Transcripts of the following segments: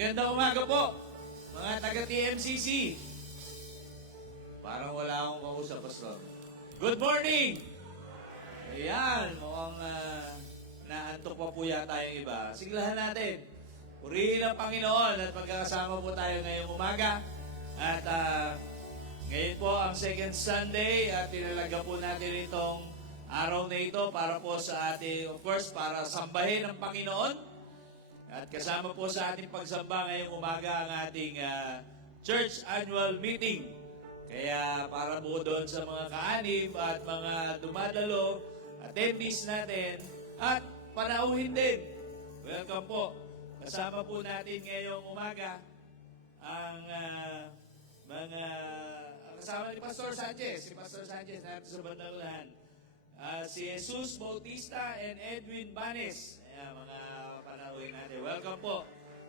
Magandang umaga po, mga taga-TMCC. Parang wala akong kausap, Pastor. Good morning! Ayan, mukhang naantok pa po yata yung iba. Siglahan natin. Purihin ang Panginoon at magkakasama po tayo ngayong umaga. At ngayon po ang second Sunday at tinalaga po natin itong araw na ito para po sa ating, of course, para sambahin ang Panginoon. At kasama po sa ating pagsamba ngayong umaga ang ating church annual meeting. Kaya para po doon sa mga kaanib at mga dumadalo, attendees natin, at panauhin din. Welcome po. Kasama po natin ngayong umaga ang mga kasama ni Pastor Sanchez. Si Pastor Sanchez natin sa bandang unahan. Si Jesus Bautista and Edwin Banes. Ayan, mga panauhin natin. Welcome po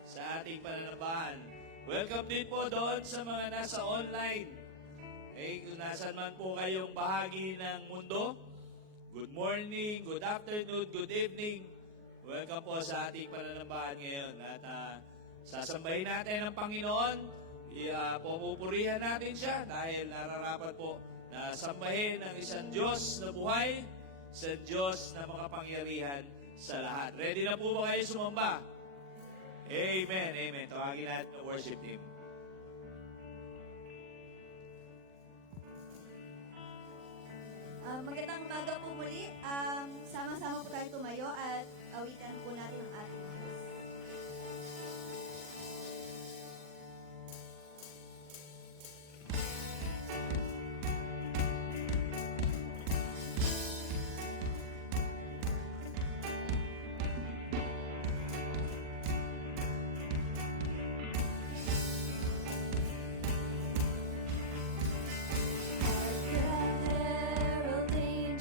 sa ating pananabahan. Welcome din po doon sa mga nasa online. Kung nasan man po kayong bahagi ng mundo, good morning, good afternoon, good evening. Welcome po sa ating pananabahan ngayon. At sasambahin natin ang Panginoon. Pupurihan natin siya dahil nararapat po na sambahin ang isang Diyos na buhay, isang Diyos na makapangyarihan sa lahat. Ready na po ba kayo sumamba? Amen, amen. Tawagin natin ang worship team. Magandang umaga po muli. Sama-sama po tayo tumayo at awitan po natin ang ating Diyos. Heralding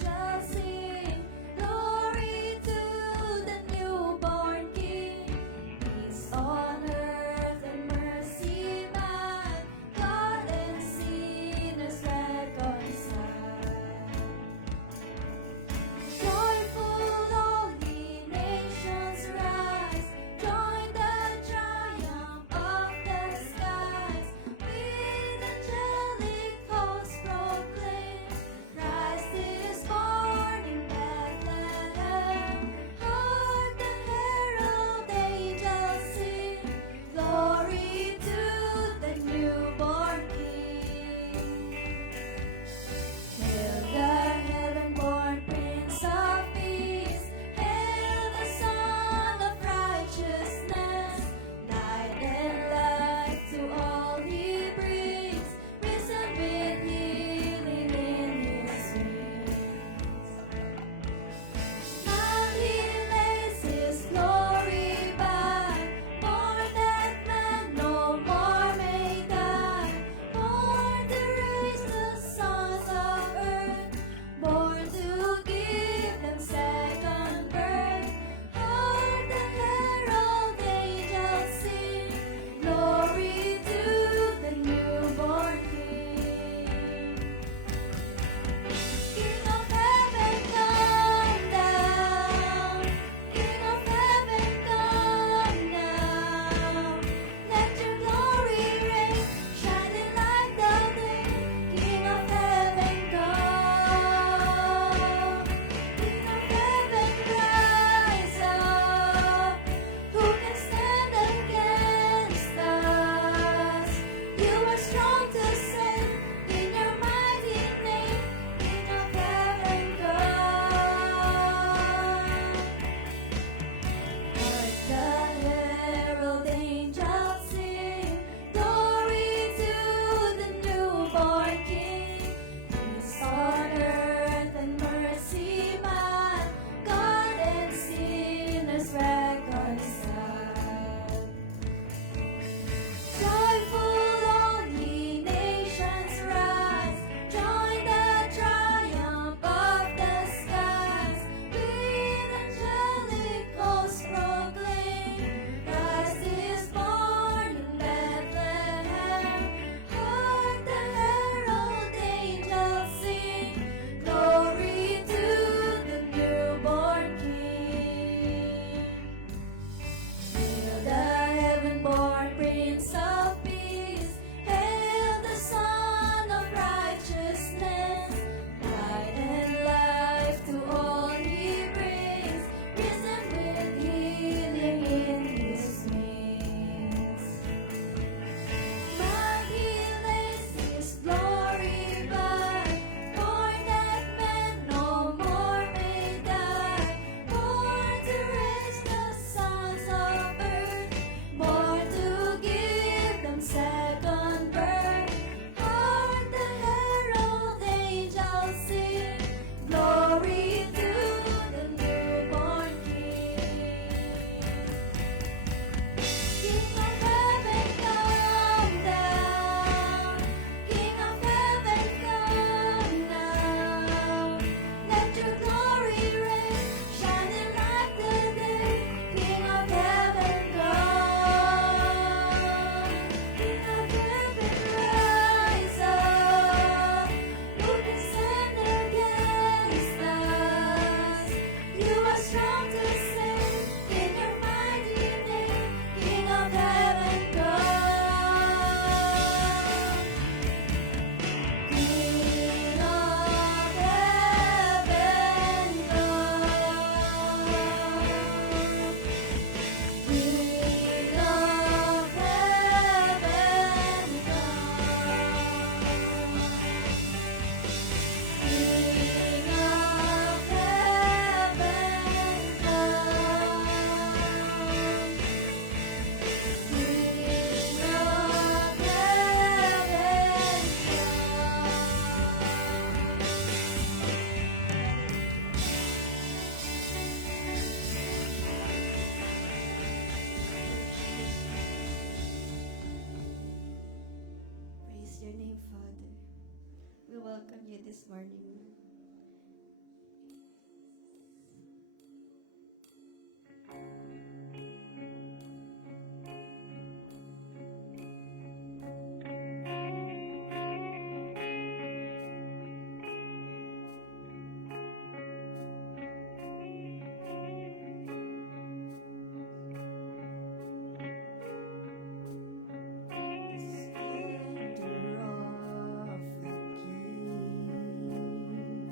welcome you this morning. Splendor of the King.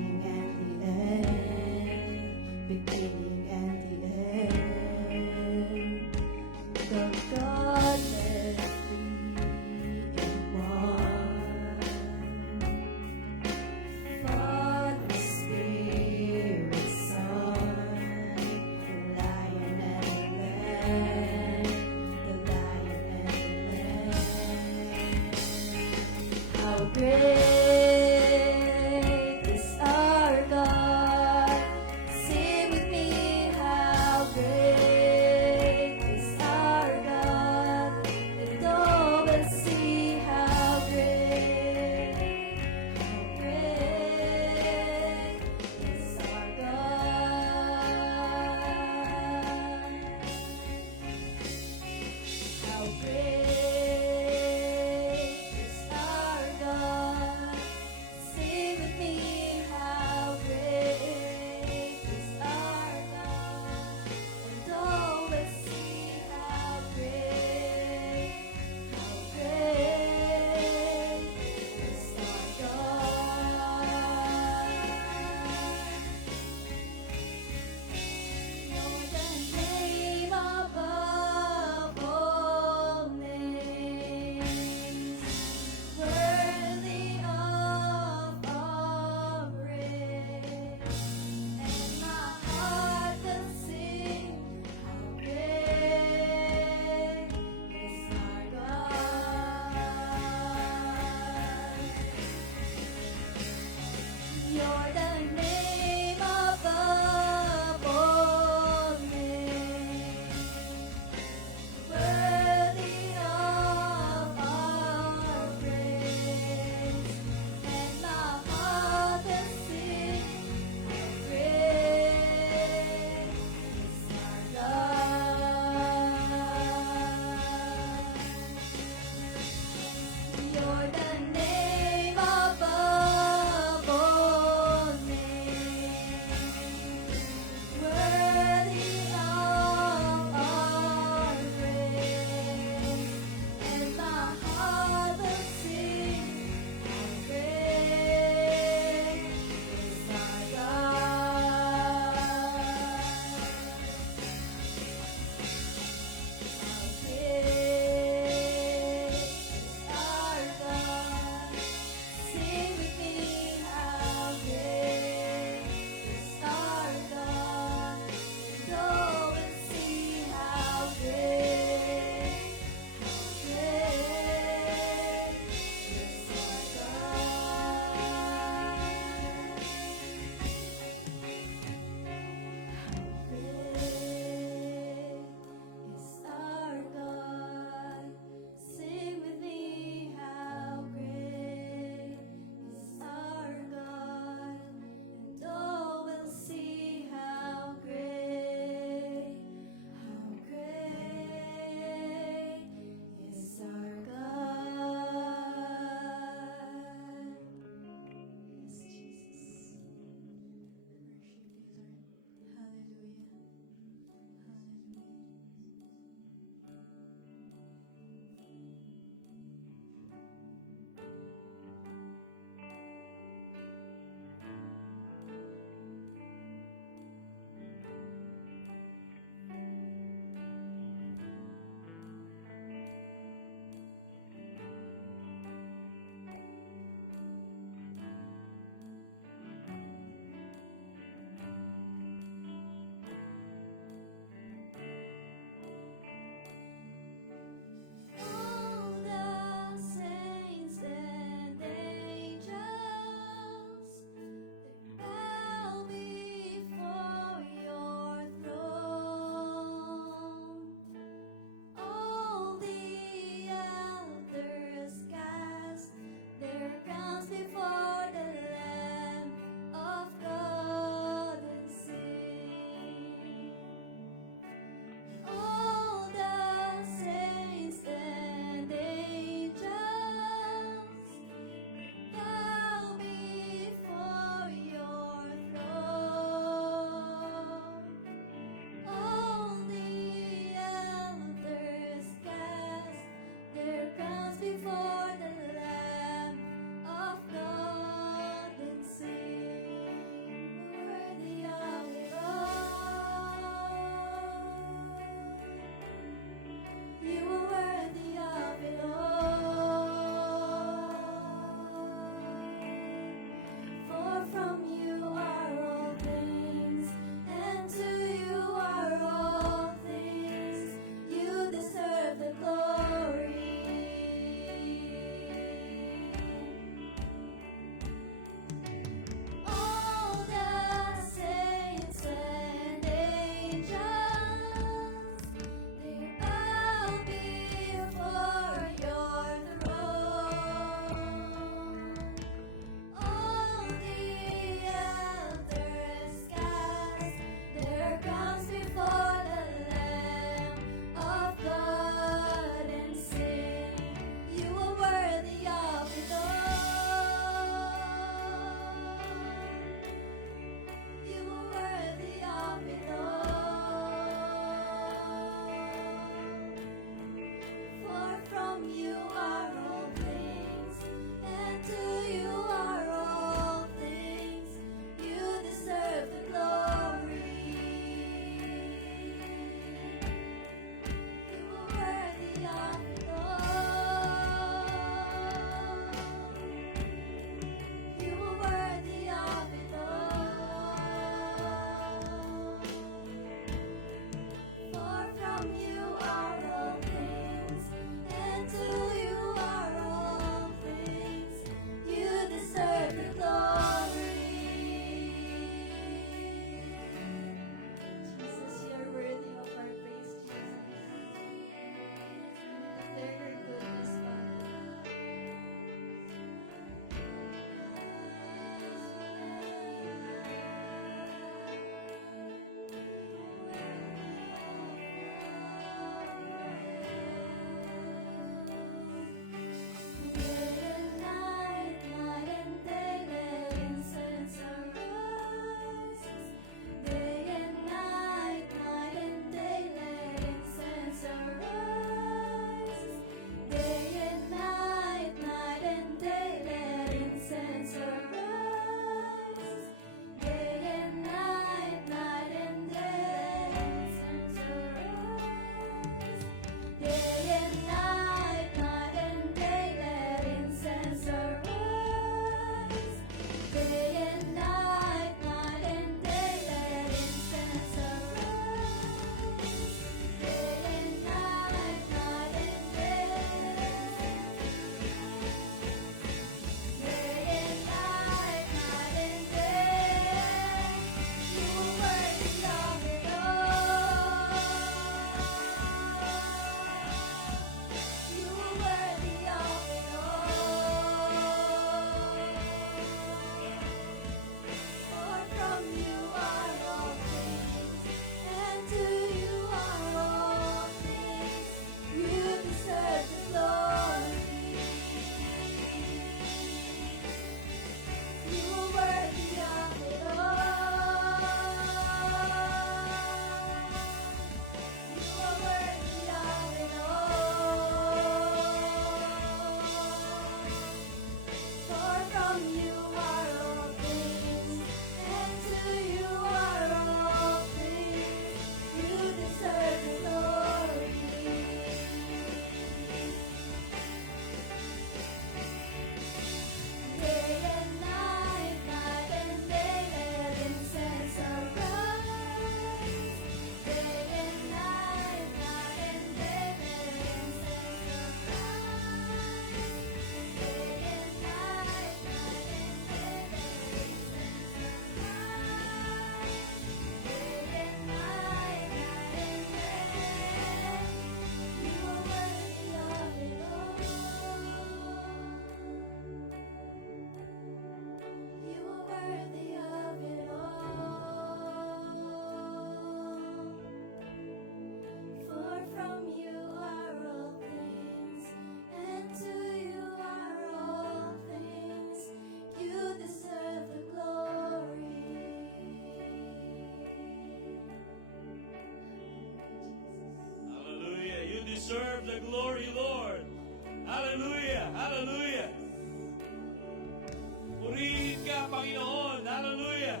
ka, Panginoon. Hallelujah.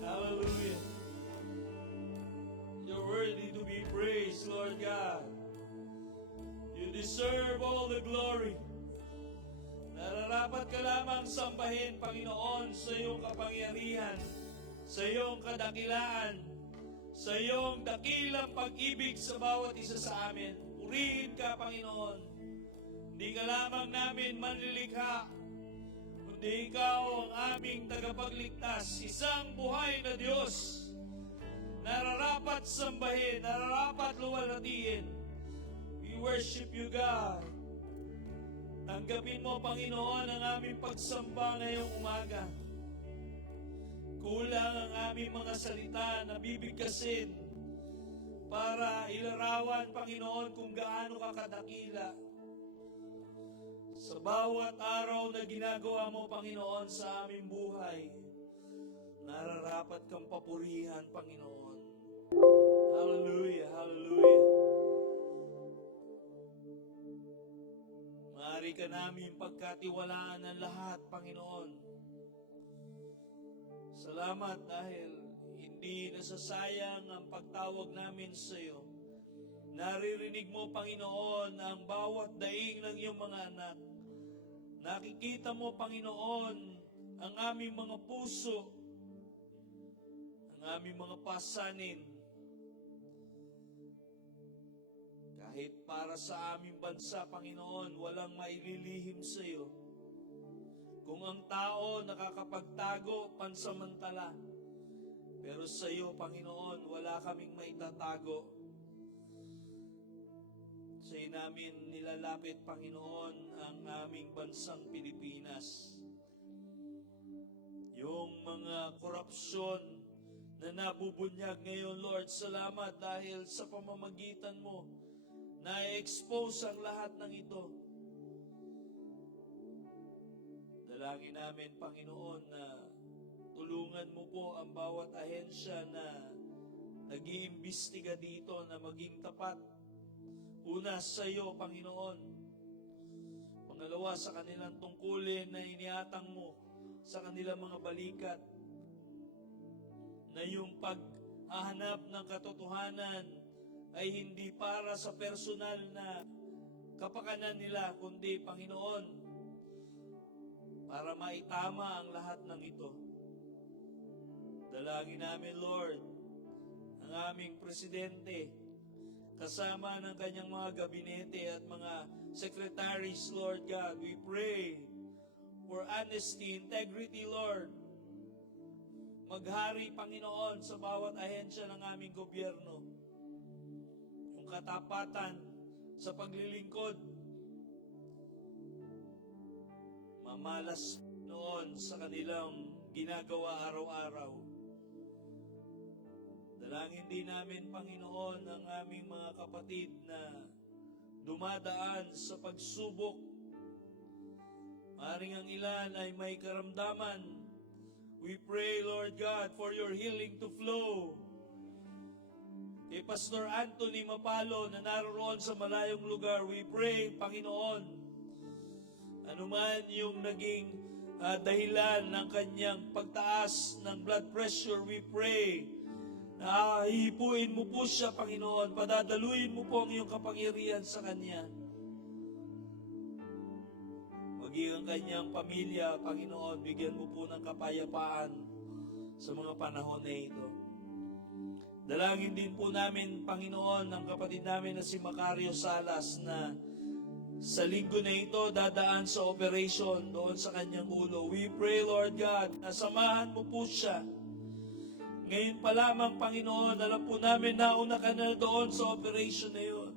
Hallelujah. You're worthy to be praised, Lord God. You deserve all the glory. Nararapat ka lamang sambahin, Panginoon, sa iyong kapangyarihan, sa iyong kadakilaan, sa iyong dakilang pag-ibig sa bawat isa sa amin. Purihin ka, Panginoon. Hindi ka lamang namin manlilikha, kundi ikaw ang aming tagapagligtas, isang buhay na Diyos. Nararapat sambahin, nararapat luwalhatiin. We worship you, God. Tanggapin mo, Panginoon, ang aming pagsamba ngayong umaga. Kulang ang aming mga salita na bibigkasin para ilarawan, Panginoon, kung gaano ka kadakila. Sa bawat araw na ginagawa mo, Panginoon, sa aming buhay, nararapat kang papurihan, Panginoon. Hallelujah, hallelujah. Maaari ka namin pagkatiwalaan ng lahat, Panginoon. Salamat dahil hindi nasasayang ang pagtawag namin sa iyo. Naririnig mo, Panginoon, ang bawat daing ng iyong mga anak. Nakikita mo, Panginoon, ang aming mga puso, ang aming mga pasanin. Kahit para sa aming bansa, Panginoon, walang maililihim sa iyo. Kung ang tao nakakapagtago, pansamantala. Pero sa iyo, Panginoon, wala kaming maitatago. Sa iyo namin nilalapit, Panginoon, ang aming bansang Pilipinas. Yung mga korupsyon na nabubunyag ngayon, Lord, salamat dahil sa pamamagitan mo, na-expose ang lahat ng ito. Dalangin namin, Panginoon, na tulungan mo po ang bawat ahensya na nag-iimbestiga dito na maging tapat. Una sa iyo, Panginoon. Pangalawa, sa kanilang tungkulin na iniatang mo sa kanilang mga balikat, na yung paghahanap ng katotohanan ay hindi para sa personal na kapakanan nila, kundi, Panginoon, para maitama ang lahat ng ito. Dalangin namin, Lord, ang aming presidente, kasama ng kanyang mga gabinete at mga secretaries, Lord God. We pray for honesty, integrity, Lord. Maghari, Panginoon, sa bawat ahensya ng aming gobyerno. Yung katapatan sa paglilingkod. Mamalas noon sa kanilang ginagawa araw-araw. Dalangin din namin, Panginoon, ang aming mga kapatid na dumadaan sa pagsubok. Maring ang ilan ay may karamdaman. We pray, Lord God, for your healing to flow. Kay Pastor Anthony Mapalo na naroon sa malayong lugar, we pray, Panginoon, anuman yung naging dahilan ng kanyang pagtaas ng blood pressure, we pray na hihipuin mo po siya, Panginoon, padadaluin mo po ang iyong kapangyarihan sa kanya. Maging ang kanyang pamilya, Panginoon, bigyan mo po ng kapayapaan sa mga panahon na ito. Dalangin din po namin, Panginoon, ang kapatid namin na si Macario Salas na sa linggo na ito dadaan sa operation doon sa kanyang ulo. We pray, Lord God, na samahan mo po siya. Ngayon pa lamang, Panginoon, alam po namin nauna ka na doon sa operation na yun.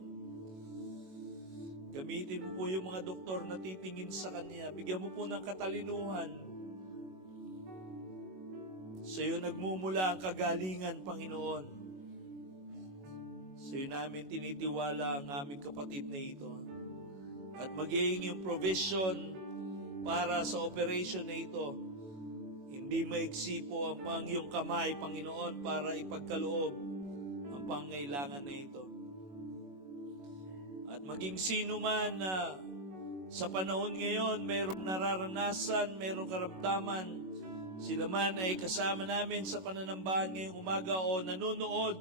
Gamitin mo po yung mga doktor na titingin sa kanya. Bigyan mo po ng katalinuhan. Sa iyo nagmumula ang kagalingan, Panginoon. Sa iyo namin tinitiwala ang aming kapatid na ito. At magiging yung provision para sa operation na ito. Hindi maigsi po ang iyong kamay, Panginoon, para ipagkaloob ang pangailangan na ito. At maging sino man na sa panahon ngayon, mayroong nararanasan, mayroong karamdaman, sila man ay kasama namin sa pananambahan ngayong umaga o nanonood,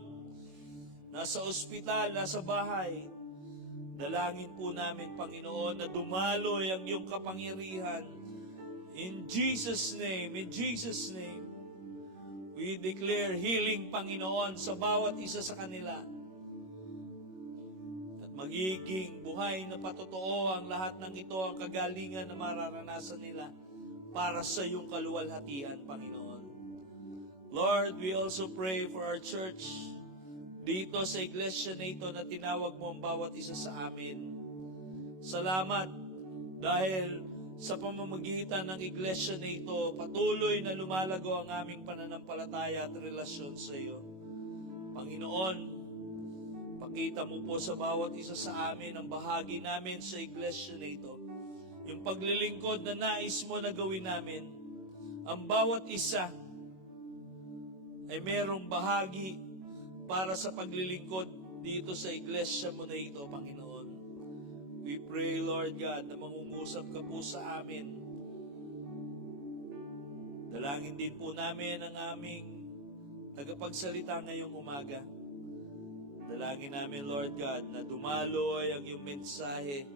nasa ospital, nasa bahay, dalangin po namin, Panginoon, na dumaloy ang iyong kapangyarihan. In Jesus' name, we declare healing, Panginoon, sa bawat isa sa kanila. At magiging buhay na patotoo ang lahat ng ito, ang kagalingan na mararanasan nila para sa iyong kaluwalhatian, Panginoon. Lord, we also pray for our church dito sa iglesia na ito na tinawag mo ang bawat isa sa amin. Salamat dahil sa pamamagitan ng iglesia na ito, patuloy na lumalago ang aming pananampalataya at relasyon sa iyo. Panginoon, pakita mo po sa bawat isa sa amin ang bahagi namin sa iglesia na ito. Yung paglilingkod na nais mo na gawin namin, ang bawat isa ay merong bahagi para sa paglilingkod dito sa iglesia mo na ito, Panginoon. We pray, Lord God, na mangungusap ka po sa amin. Dalangin din po namin ang aming tagapagsalita ngayong umaga. Dalangin namin, Lord God, na dumaloy ang iyong mensahe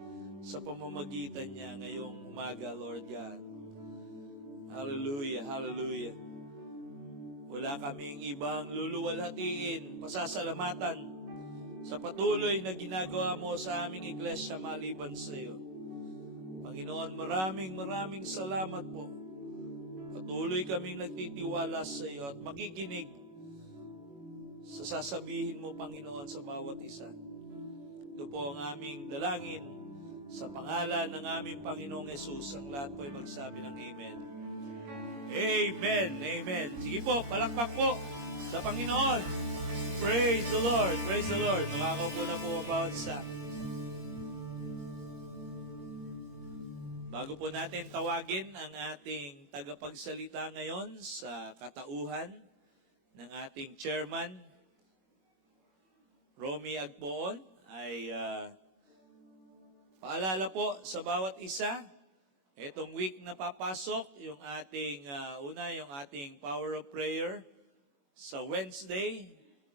sa pamamagitan niya ngayong umaga, Lord God. Hallelujah, hallelujah. Wala kaming ibang luluwalhatiin, pasasalamatan sa patuloy na ginagawa mo sa aming iglesia maliban sa iyo. Panginoon, maraming salamat po. Patuloy kaming nagtitiwala sa iyo at makikinig sa sasabihin mo, Panginoon, sa bawat isa. Ito po ang aming dalangin sa pangalan ng aming Panginoong Yesus. Ang lahat po ay magsabi ng Amen. Amen, amen. Sige po, palakpak po sa Panginoon. Praise the Lord, praise the Lord. Makakaupo na po ang bawat isa. Bago po natin tawagin ang ating tagapagsalita ngayon sa katauhan ng ating chairman, Romy Agboon, ay paalala po sa bawat isa, itong week na papasok, yung ating yung ating power of prayer sa Wednesday.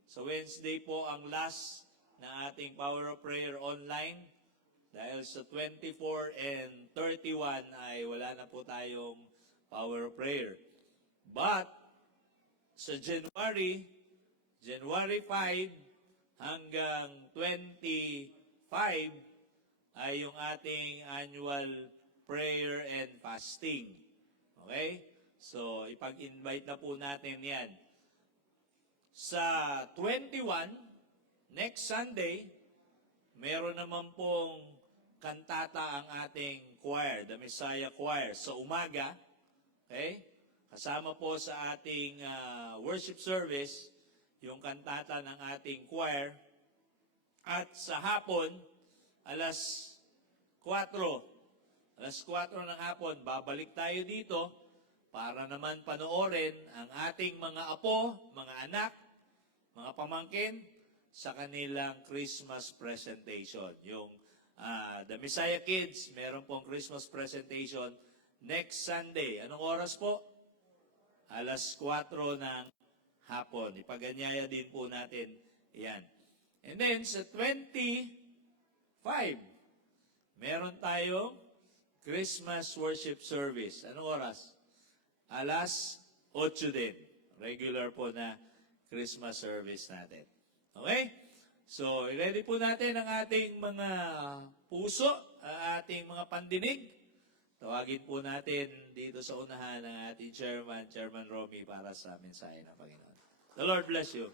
Sa Wednesday po ang last na ating power of prayer online. Dahil sa 24 and 31 ay wala na po tayong power of prayer. But sa January 5 hanggang 25 ay yung ating annual prayer and fasting. Okay? So, ipag-invite na po natin yan. Sa 21, next Sunday, meron naman pong kantata ang ating choir, the Messiah Choir, sa umaga. Okay? Kasama po sa ating worship service, yung kantata ng ating choir. At sa hapon, alas 4 ng hapon, babalik tayo dito para naman panoorin ang ating mga apo, mga anak, mga pamangkin sa kanilang Christmas presentation. Yung The Messiah Kids, meron pong Christmas presentation next Sunday. Anong oras po? Alas 4 ng hapon. Ipaganyaya din po natin yan. And then sa 25, meron tayong Christmas worship service. Anong oras? Alas 8 din. Regular po na Christmas service natin. Okay? So, ready po natin ang ating mga puso, ang ating mga pandinig. Tawagin po natin dito sa unahan ng ating Chairman Romy, para sa mensahe ng Panginoon. The Lord bless you.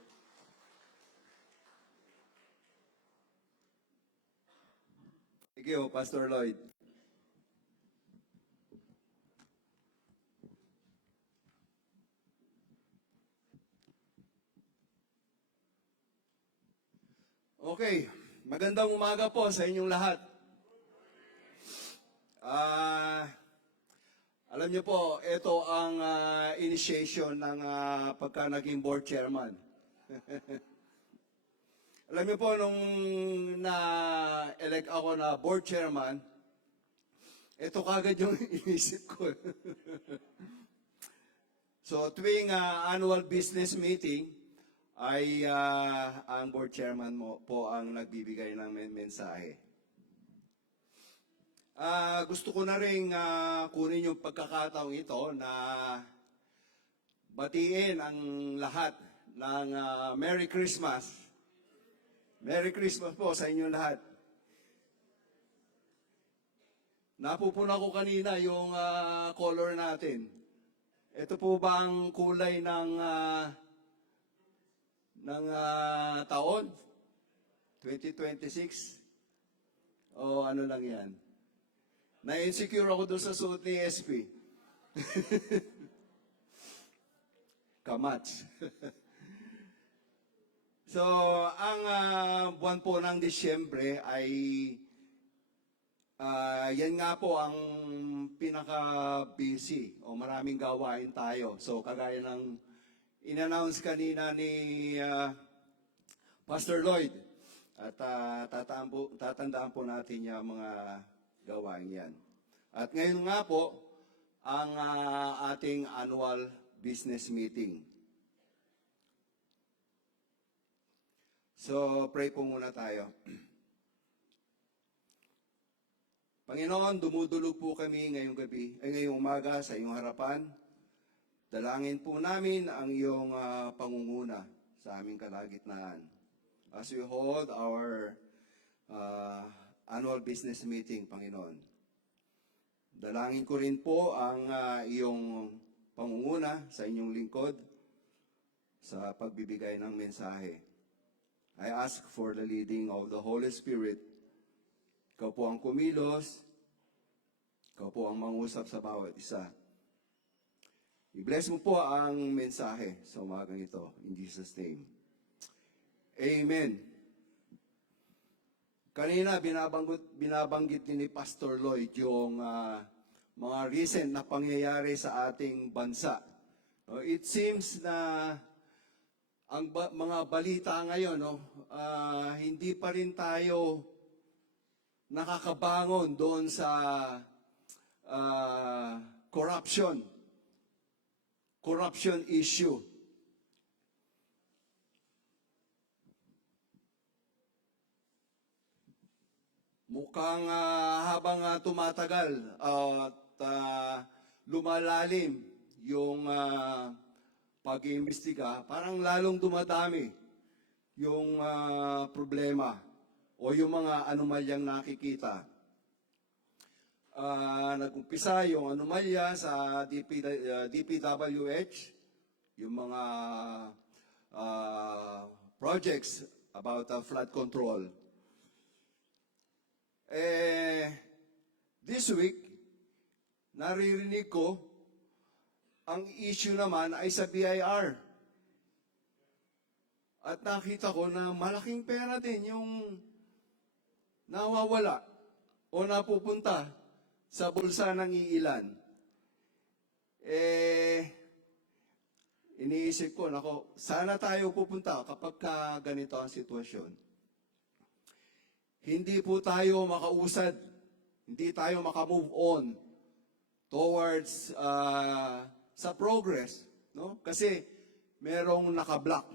Thank you, Pastor Lloyd. Okay, magandang umaga po sa inyong lahat. Alam niyo po, ito ang initiation ng pagka naging board chairman. Alam niyo po, nung na-elect ako na board chairman, Ito kagad yung inisip ko. So tuwing annual business meeting ay ang board chairman mo po ang nagbibigay ng mensahe. Gusto ko na rin kunin yung pagkakataong ito na batiin ang lahat ng Merry Christmas. Merry Christmas po sa inyo lahat. Napupuna ko kanina yung color natin. Ito po ba ang kulay ng taon? 2026? O ano lang yan? Na-insecure ako doon sa suot ni SP. Kamats. So, ang buwan po ng Disyembre ay yan nga po ang pinaka-busy o maraming gawain tayo. So, kagaya ng in-announce kanina ni Pastor Lloyd at tatandaan po natin yung mga gawain yan. At ngayon nga po, ang ating annual business meeting. So, pray po muna tayo. Panginoon, dumudulog po kami ngayong gabi, ngayong umaga sa iyong harapan. Dalangin po namin ang iyong pangunguna sa aming kalagitnaan. As we hold our annual business meeting, Panginoon. Dalangin ko rin po ang iyong pangunguna sa inyong lingkod sa pagbibigay ng mensahe. I ask for the leading of the Holy Spirit. Ikaw po ang kumilos. Ikaw po ang mangusap sa bawat isa. I-bless mo po ang mensahe sa umagang ito. In Jesus' name. Amen. Kanina, binabanggit din ni Pastor Lloyd yung mga recent na pangyayari sa ating bansa. It seems na ang mga balita ngayon, hindi pa rin tayo nakakabangon doon sa corruption issue. Mukhang habang tumatagal at lumalalim yung pag-iimbestiga, parang lalong dumadami yung problema o yung mga anomalyang nakikita. Nag-umpisa yung anomalya sa DPWH, yung mga projects about flood control. This week, naririnig ko, ang issue naman ay sa BIR. At nakita ko na malaking pera din yung nawawala o napupunta sa bulsa ng iilan. Iniisip ko, nako, sana tayo pupunta kapag ganito ang sitwasyon. Hindi po tayo makausad, hindi tayo makamove on towards sa progress, no? Kasi merong nakablock.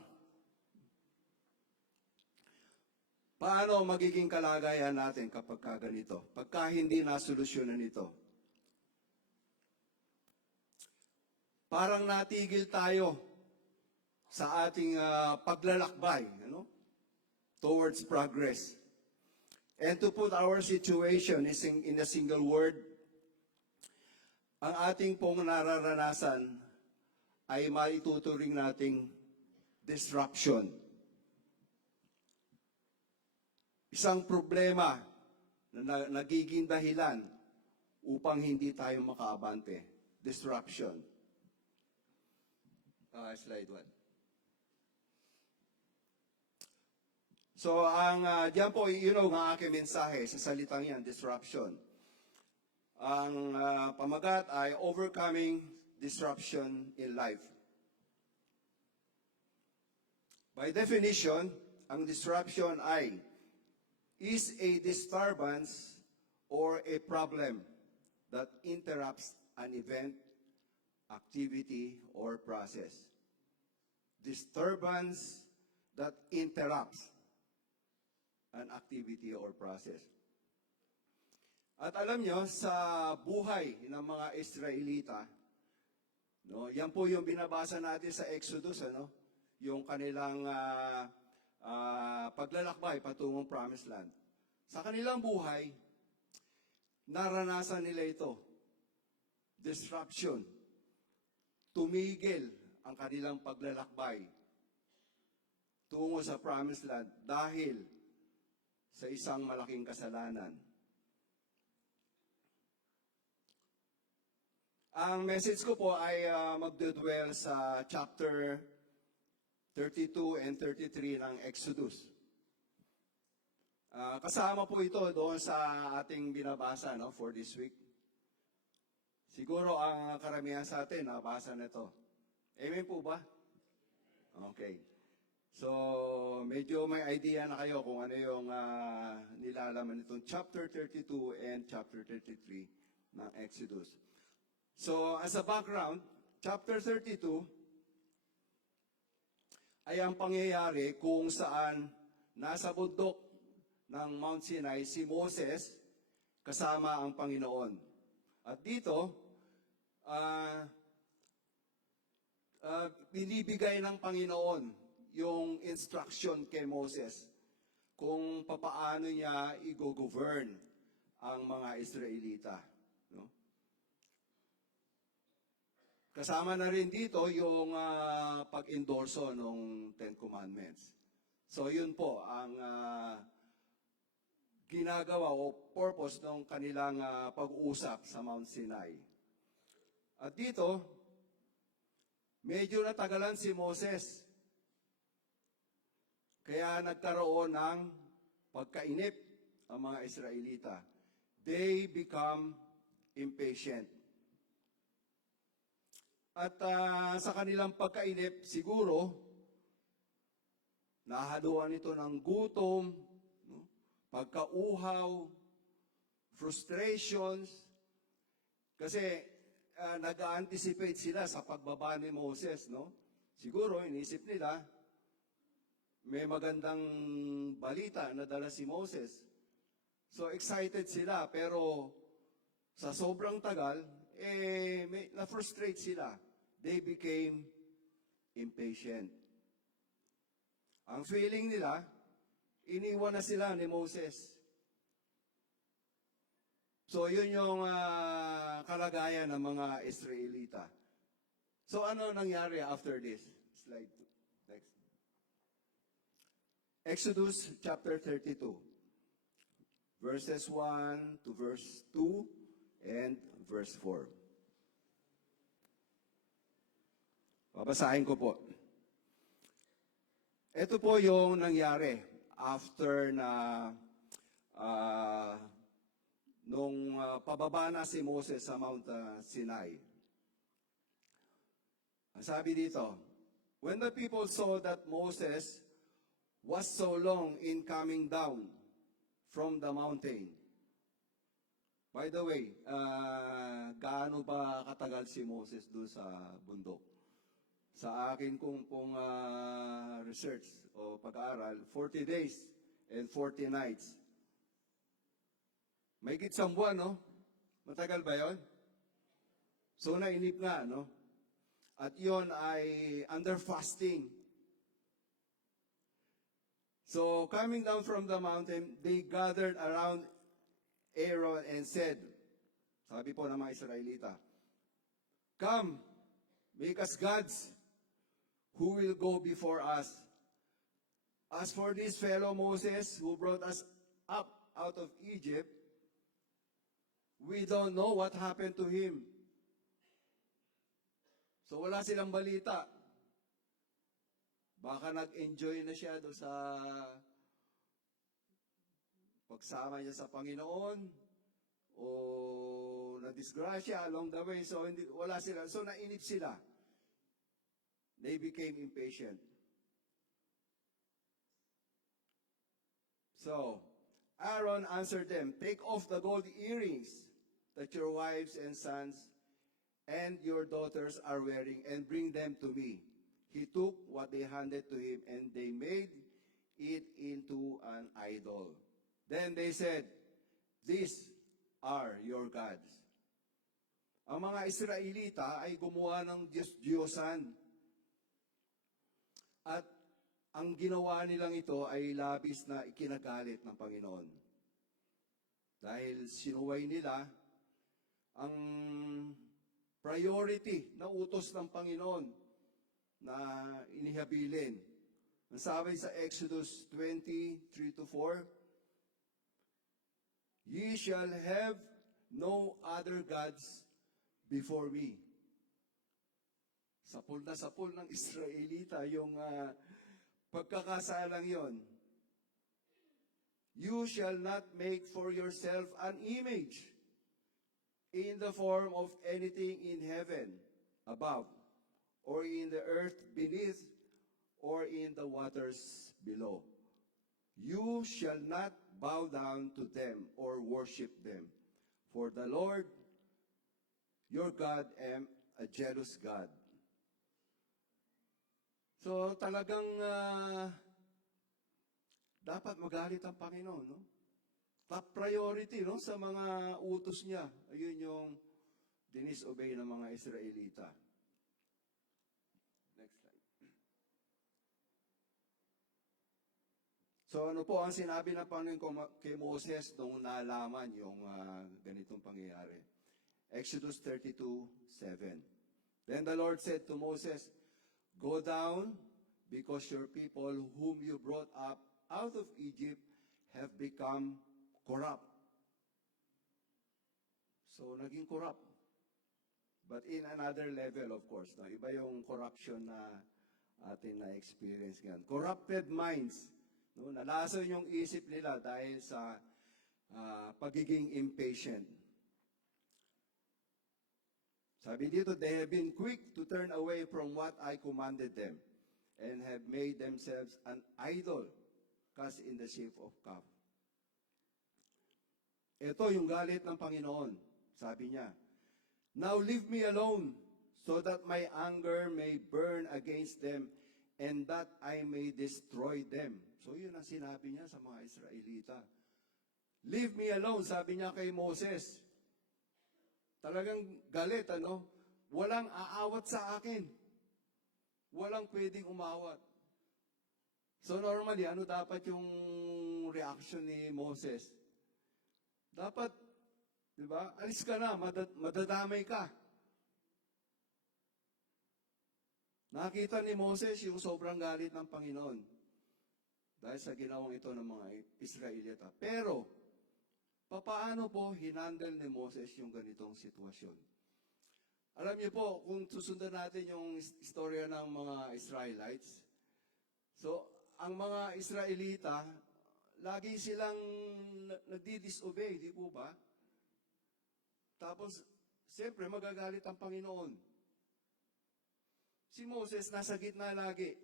Paano magiging kalagayan natin kapag ganito? Pagka hindi nasolusyonan ito? Parang natigil tayo sa ating paglalakbay, towards progress. And to put our situation in a single word, ang ating pong nararanasan ay maituturing nating disruption. Isang problema na nagiging dahilan upang hindi tayo makaabante. Disruption. Slide 1. So, diyan po, ang aking mensahe sa salitang yan, disruption. Ang pamagat ay overcoming disruption in life. By definition, ang disruption is a disturbance or a problem that interrupts an event, activity, or process. Disturbance that interrupts an activity or process. At alam nyo, sa buhay ng mga Israelita, no, yan po yung binabasa natin sa Exodus, ano? Yung kanilang paglalakbay patungong Promised Land. Sa kanilang buhay, naranasan nila ito. Disruption. Tumigil ang kanilang paglalakbay tungo sa Promised Land dahil sa isang malaking kasalanan. Ang message ko po ay magdudwell sa chapter 32 and 33 ng Exodus. Kasama po ito doon sa ating binabasa, no, for this week. Siguro ang karamihan sa atin nabasa na ito. Amen po ba? Okay. So, medyo may idea na kayo kung ano yung nilalaman nitong chapter 32 and chapter 33 ng Exodus. So, as a background, chapter 32 ay ang pangyayari kung saan nasa bundok ng Mount Sinai si Moses kasama ang Panginoon. At dito, binibigay ng Panginoon yung instruction kay Moses kung papaano niya i-govern ang mga Israelita. No? Kasama na rin dito yung pag-endorso ng Ten Commandments. So yun po ang ginagawa o purpose ng kanilang pag-uusap sa Mount Sinai. At dito, medyo natagalan si Moses. Kaya nagkaroon ng pagkainip ang mga Israelita. They become impatient. At sa kanilang pagkainip, siguro, nahaluan ito ng gutom, no? Pagkauhaw, frustrations, kasi nag-anticipate sila sa pagbaba ni Moses, no? Siguro, inisip nila, may magandang balita na dala si Moses. So excited sila, pero sa sobrang tagal, na-frustrate sila. They became impatient. Ang feeling nila, iniwan na sila ni Moses. So yun yung kalagayan ng mga Israelita. So ano nangyari after this? Slide 2. Next. Exodus chapter 32. Verses 1 to verse 2 and verse 4. Babasahin ko po. Ito po yung nangyari after na nung pababa na si Moses sa Mount Sinai. Sabi dito, when the people saw that Moses was so long in coming down from the mountain. By the way, gaano ba katagal si Moses doon sa bundok? Sa akin kung research o pag-aaral, 40 days and 40 nights. May gitsang buwan, no? Matagal ba yon? So nainip nga, no? At yon ay under fasting. So coming down from the mountain, they gathered around Aaron and said, sabi po ng mga Israelita, come, make us gods who will go before us. As for this fellow Moses who brought us up out of Egypt, we don't know what happened to him. So wala silang balita. Baka nag-enjoy na siya doon sa pagsama niya sa Panginoon o na-disgrasya along the way. So wala sila. So nainip sila. They became impatient. So Aaron answered them, take off the gold earrings that your wives and sons and your daughters are wearing, and bring them to me. He took what they handed to him, and they made it into an idol. Then they said, "These are your gods." Ang mga Israelita ay gumawa ng Diyos-Diyosan. At ang ginawa nilang ito ay labis na ikinagalit ng Panginoon. Dahil sinuway nila ang priority na utos ng Panginoon na inihabilin. Ang sabi sa Exodus 20:3-4, "Ye shall have no other gods before me." Sapul na sapul ng Israelita yung pagkakasalang yon. "You shall not make for yourself an image in the form of anything in heaven above, or in the earth beneath, or in the waters below. You shall not bow down to them or worship them. For the Lord your God am a jealous God." So talagang dapat magalit ang Panginoon, no? Top priority, no, sa mga utos niya. Ayun yung dinisobey ng mga Israelita. Next slide. So ano po ang sinabi ng Panginoon kay Moses nung nalaman yung ganitong pangyayari? Exodus 32:7. Then the Lord said to Moses, "Go down, because your people whom you brought up out of Egypt have become corrupt." So naging corrupt. But in another level, of course. No? Iba yung corruption na atin na-experience ngayon. Corrupted minds. No? Nalason yung isip nila dahil sa pagiging impatient. Sabi dito, "They have been quick to turn away from what I commanded them, and have made themselves an idol cast in the shape of calf." Ito yung galit ng Panginoon. Sabi niya, "Now leave me alone, so that my anger may burn against them, and that I may destroy them." So yun ang sinabi niya sa mga Israelita. "Leave me alone," sabi niya kay Moses. Talagang galit, ano? Walang aawat sa akin. Walang pwedeng umawat. So normally, ano dapat yung reaction ni Moses? Dapat, di ba, alis ka na, madadamay ka. Nakita ni Moses yung sobrang galit ng Panginoon dahil sa ginawang ito ng mga Israelita. Pero, papaano po hinandle ni Moses yung ganitong sitwasyon? Alam niyo po, kung susundan natin yung istorya ng mga Israelites, so, ang mga Israelita, lagi silang nagdi-disobey, di po ba? Tapos, siyempre, magagalit ang Panginoon. Si Moses, nasa gitna lagi.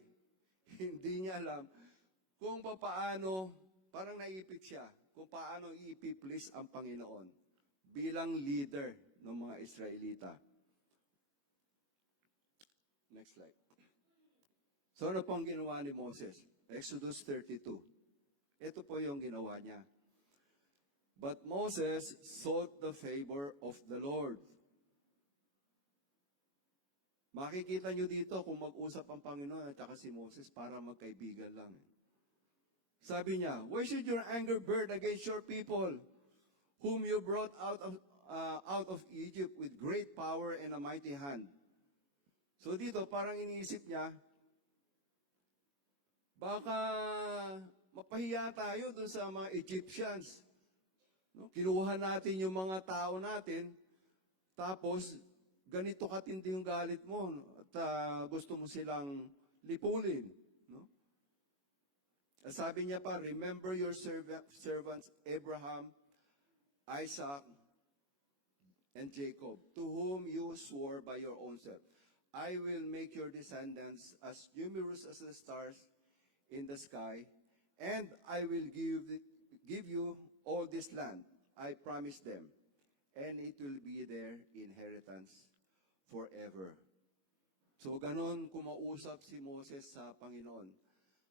Hindi niya alam kung paano, parang naipit siya, kung paano i-please ang Panginoon bilang leader ng mga Israelita. Next slide. So ano pong ginawa ni Moses? Exodus 32. Ito po yung ginawa niya. "But Moses sought the favor of the Lord." Makikita nyo dito kung mag-usap ang Panginoon at saka si Moses para magkaibigan lang. Sabi niya, "Why should your anger burn against your people, whom you brought out of Egypt with great power and a mighty hand?" So dito, parang iniisip niya, baka mapahiya tayo dun sa mga Egyptians. No? Kinuha natin yung mga tao natin, tapos ganito katindi yung galit mo, no? At gusto mo silang lipulin. No? Sabi niya pa, "Remember your servants Abraham, Isaac, and Jacob, to whom you swore by your own self. I will make your descendants as numerous as the stars in the sky, and I will give you all this land I promised them, and it will be their inheritance forever. So ganon kumausap si Moses sa Panginoon.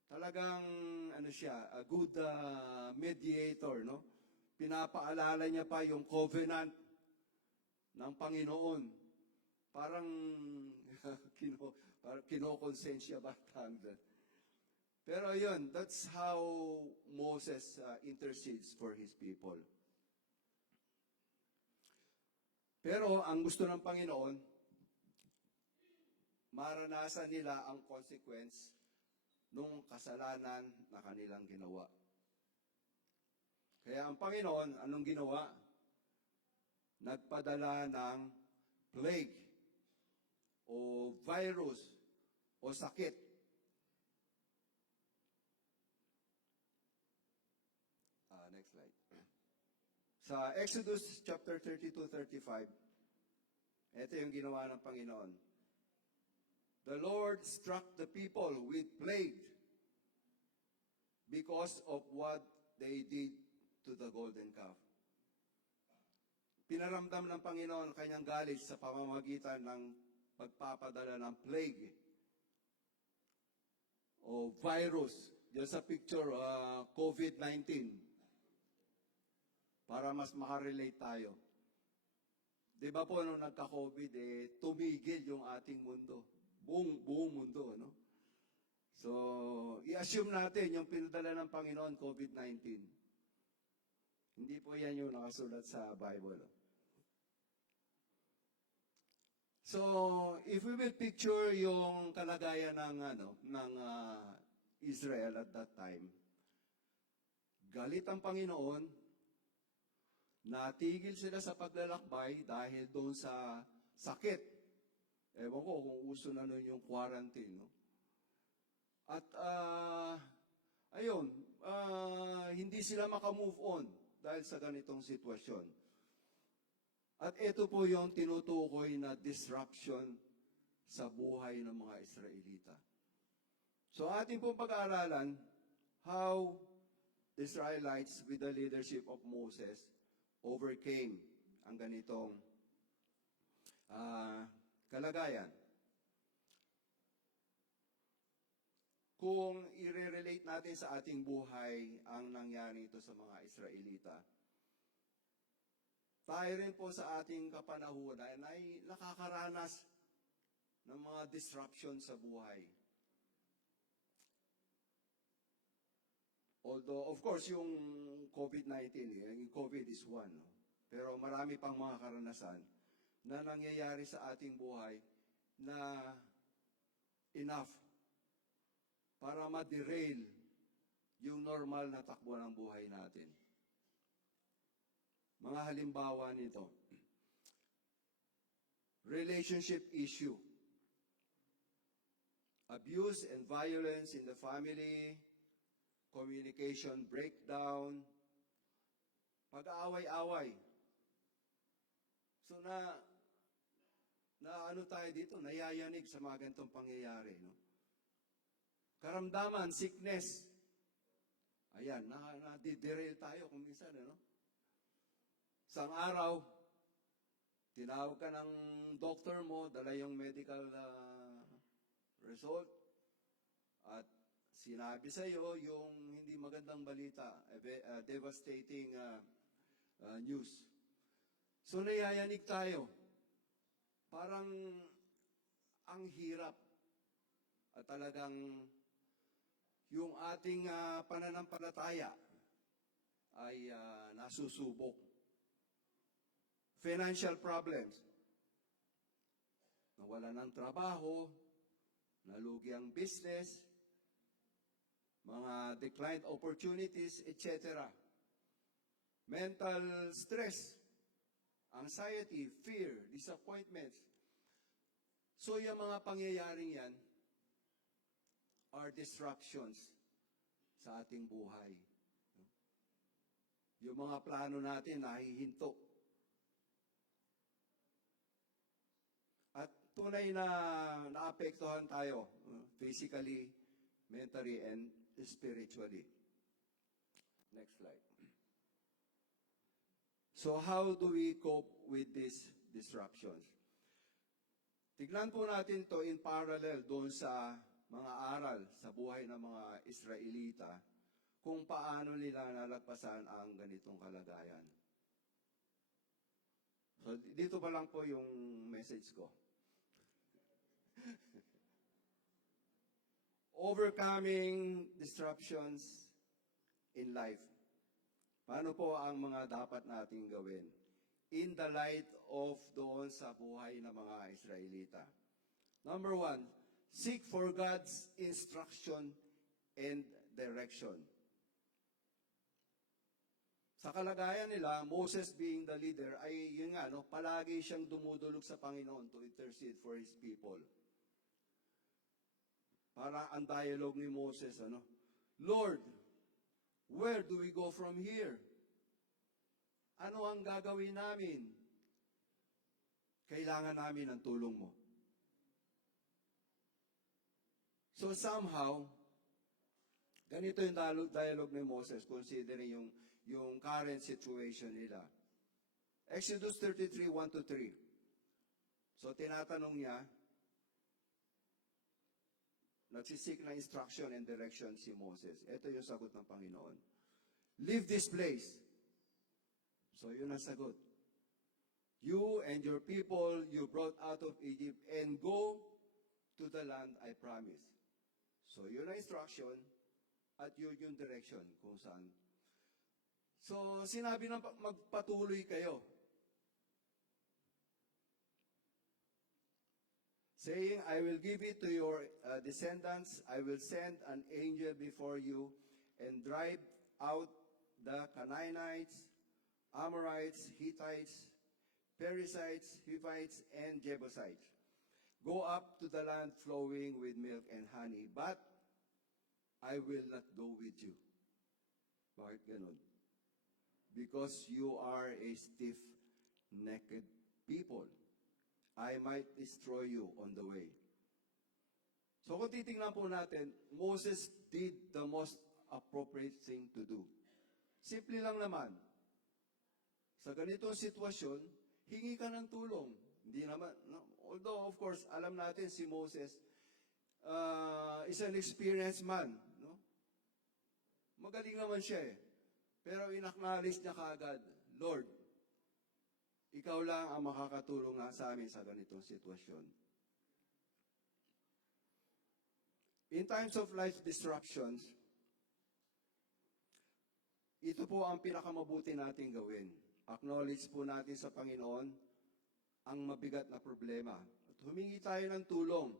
Talagang ano siya, a good mediator, no? Pinapaalala niya pa yung covenant ng Panginoon. Parang parang kinokonsensya ba tawag doon? Pero yun, that's how Moses intercedes for his people. Pero ang gusto ng Panginoon, maranasan nila ang consequence nung kasalanan na kanilang ginawa. Kaya ang Panginoon, anong ginawa? Nagpadala ng plague o virus o sakit. Next slide. Sa Exodus chapter 32-35, ito yung ginawa ng Panginoon. The Lord struck the people with plague because of what they did to the golden calf. Pinaramdam ng Panginoon ang kanyang galit sa pamamagitan ng pagpapadala ng plague o virus. Diyan sa picture, COVID-19. Para mas makarelate tayo. Di ba po nung nagka-COVID, tumigil yung ating mundo. Buong mundo, no? So, i-assume natin yung pinadala ng Panginoon, COVID-19. Hindi po yan yung nakasulat sa Bible. So, if we will picture yung kalagayan ng Israel at that time, galit ang Panginoon, natigil sila sa paglalakbay dahil doon sa sakit. Ewan ko kung uso na nun yung quarantine, no? At, hindi sila makamove on dahil sa ganitong sitwasyon. At ito po yung tinutukoy na disruption sa buhay ng mga Israelita. So ating pong pag-aaralan, how the Israelites with the leadership of Moses overcame ang ganitong kalagayan. Kung i-relate natin sa ating buhay ang nangyari ito sa mga Israelita, tayo rin po sa ating kapanahunan ay nakakaranas ng mga disruption sa buhay. Although, of course, yung COVID-19, yung COVID is one. No? Pero marami pang mga karanasan na nangyayari sa ating buhay na enough para ma-derail yung normal na takbo ng buhay natin. Mga halimbawa nito, relationship issue, abuse and violence in the family, communication breakdown, pag-aaway-away. So na ano tayo dito, nayayanig sa mga ganitong pangyayari. No? Karamdaman, sickness. Ayan, na-derail tayo kung minsan. Ano? Isang araw, tinawag ka ng doctor mo, dala yung medical result, at sinabi sa iyo yung hindi magandang balita, devastating news. So nayayanig tayo. Parang ang hirap at talagang yung ating pananampalataya ay nasusubok. Financial problems. Nawala ng trabaho, nalugi ang business, mga declined opportunities, etc. Mental stress, anxiety, fear, disappointments. So yung mga pangyayaring yan are disruptions sa ating buhay. Yung mga plano natin nahihinto. At tunay na naapektuhan tayo physically, mentally, and spiritually. Next slide. So how do we cope with these disruptions? Tignan po natin to in parallel doon sa mga aral sa buhay ng mga Israelita kung paano nila nalagpasan ang ganitong kalagayan. So dito pa lang po yung message ko. Overcoming disruptions in life. Paano po ang mga dapat nating gawin? In the light of doon sa buhay ng mga Israelita. Number 1, seek for God's instruction and direction. Sa kalagayan nila, Moses being the leader, ay yun nga, palagi siyang dumudulog sa Panginoon to intercede for His people. Para ang dialogue ni Moses, Lord, where do we go from here? Ano ang gagawin namin? Kailangan namin ng tulong mo. So somehow, ganito yung dialogue ni Moses considering yung current situation nila. Exodus 33, 1-3. So tinatanong niya, nagsisik na instruction and direction si Moses. Ito yung sagot ng Panginoon. Leave this place. So yun ang sagot. You and your people you brought out of Egypt and go to the land I promised. So yun ang instruction at yun yung direction kung saan. So sinabi na magpatuloy kayo. Saying, I will give it to your descendants. I will send an angel before you and drive out the Canaanites, Amorites, Hittites, Perizzites, Hivites, and Jebusites. Go up to the land flowing with milk and honey, but I will not go with you. Bakit ganun? Because you are a stiff-necked people. I might destroy you on the way. So kung titingnan po natin, Moses did the most appropriate thing to do. Simple lang naman. Sa ganitong sitwasyon, hingi ka ng tulong. Hindi naman, although of course, alam natin si Moses is an experienced man. No? Magaling naman siya eh. Pero inacknowledge niya kaagad, Lord, ikaw lang ang makakatulong nga sa amin sa ganitong sitwasyon. In times of life disruptions, ito po ang pinakamabuti nating gawin. Acknowledge po natin sa Panginoon ang mabigat na problema. At humingi tayo ng tulong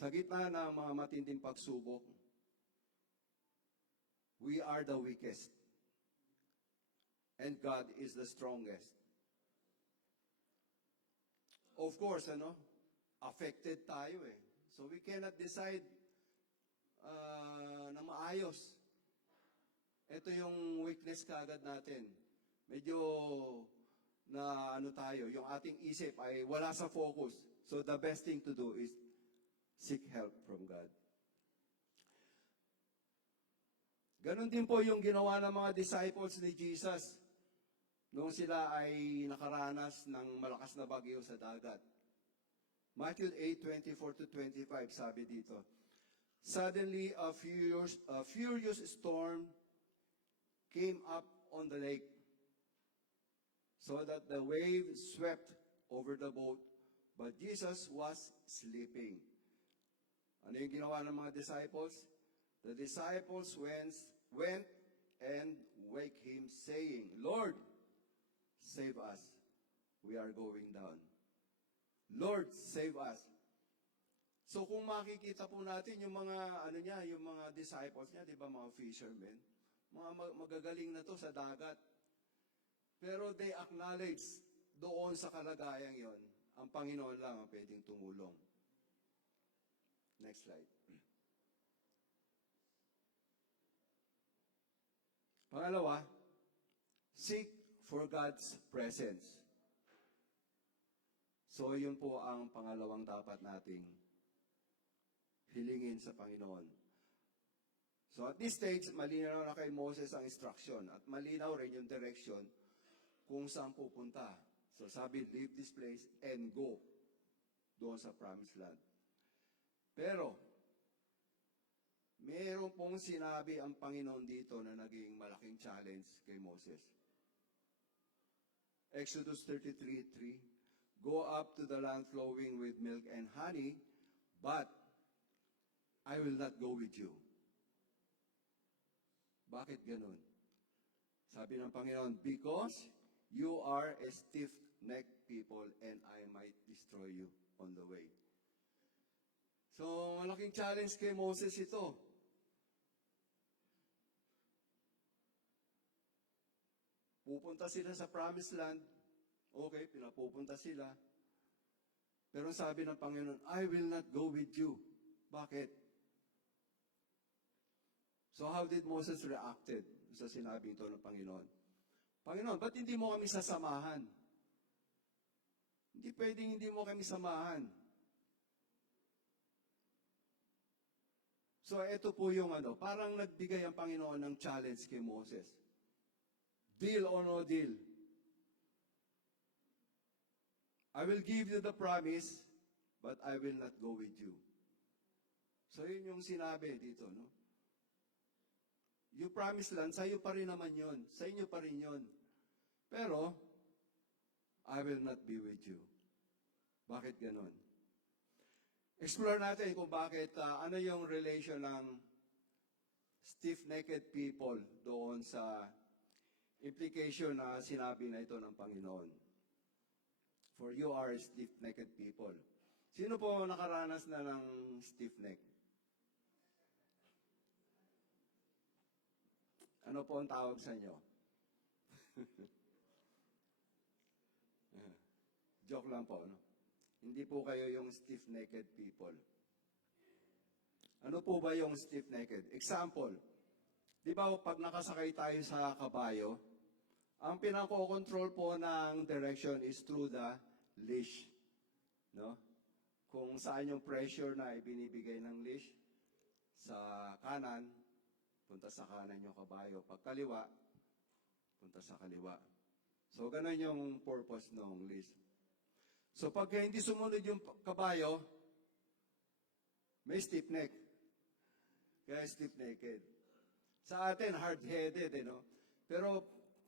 sa gitna ng mga matinding pagsubok. We are the weakest. And God is the strongest. Of course, affected tayo eh. So we cannot decide na maayos. Ito yung weakness kaagad natin. Medyo na tayo, yung ating isip ay wala sa focus. So the best thing to do is seek help from God. Ganon din po yung ginawa ng mga disciples ni Jesus noong sila ay nakaranas ng malakas na bagyo sa dagat. Matthew 8:24-25, sabi dito, suddenly a furious storm came up on the lake, so that the waves swept over the boat, but Jesus was sleeping. Ano yung ginawa ng mga disciples? The disciples went and wake him, saying, Lord, save us. We are going down. Lord, save us. So kung makikita po natin yung mga yung mga disciples niya, 'di ba, mga fishermen, mga magagaling na to sa dagat. Pero they acknowledge doon sa kalagayang 'yon, ang Panginoon lang ang pwedeng tumulong. Next slide. Pangalawa, seek for God's presence. So, yun po ang pangalawang dapat nating hilingin sa Panginoon. So at this stage, malinaw na kay Moses ang instruction at malinaw rin yung direction kung saan pupunta. So sabi, leave this place and go doon sa promised land. Pero, meron pong sinabi ang Panginoon dito na naging malaking challenge kay Moses. Exodus 33:3, go up to the land flowing with milk and honey, but I will not go with you. Bakit ganun? Sabi ng Panginoon, because you are a stiff-necked people and I might destroy you on the way. So, malaking challenge kay Moses ito. Pupunta sila sa promised land. Okay, pinapupunta sila. Pero sabi ng Panginoon, I will not go with you. Bakit? So how did Moses reacted sa sinabi ito ng Panginoon? Panginoon, ba't hindi mo kami sasamahan? Hindi pwedeng hindi mo kami samahan. So ito po yung parang nagbigay ang Panginoon ng challenge kay Moses. Deal or no deal. I will give you the promise, but I will not go with you. So yun yung sinabi dito, no? Yung promise land, sa'yo pa rin naman yun. Sa inyo pa rin yun. Pero, I will not be with you. Bakit ganon? Explore natin kung bakit, ano yung relation ng stiff-necked people doon sa implication na sinabi na ito ng Panginoon. For you are stiff-necked people. Sino po nakaranas na ng stiff-neck? Ano po ang tawag sa inyo? Joke lang po, no? Hindi po kayo yung stiff-necked people. Ano po ba yung stiff-necked? Example, di ba pag nakasakay tayo sa kabayo, ang pinako-control po ng direction is through the leash. No? Kung saan yung pressure na ibinibigay ng leash, sa kanan, punta sa kanan yung kabayo. Pag kaliwa, punta sa kaliwa. So, ganun yung purpose ng leash. So, pag hindi sumunod yung kabayo, may stiff neck. Kaya stiff-necked. Sa atin, hard-headed, no? Pero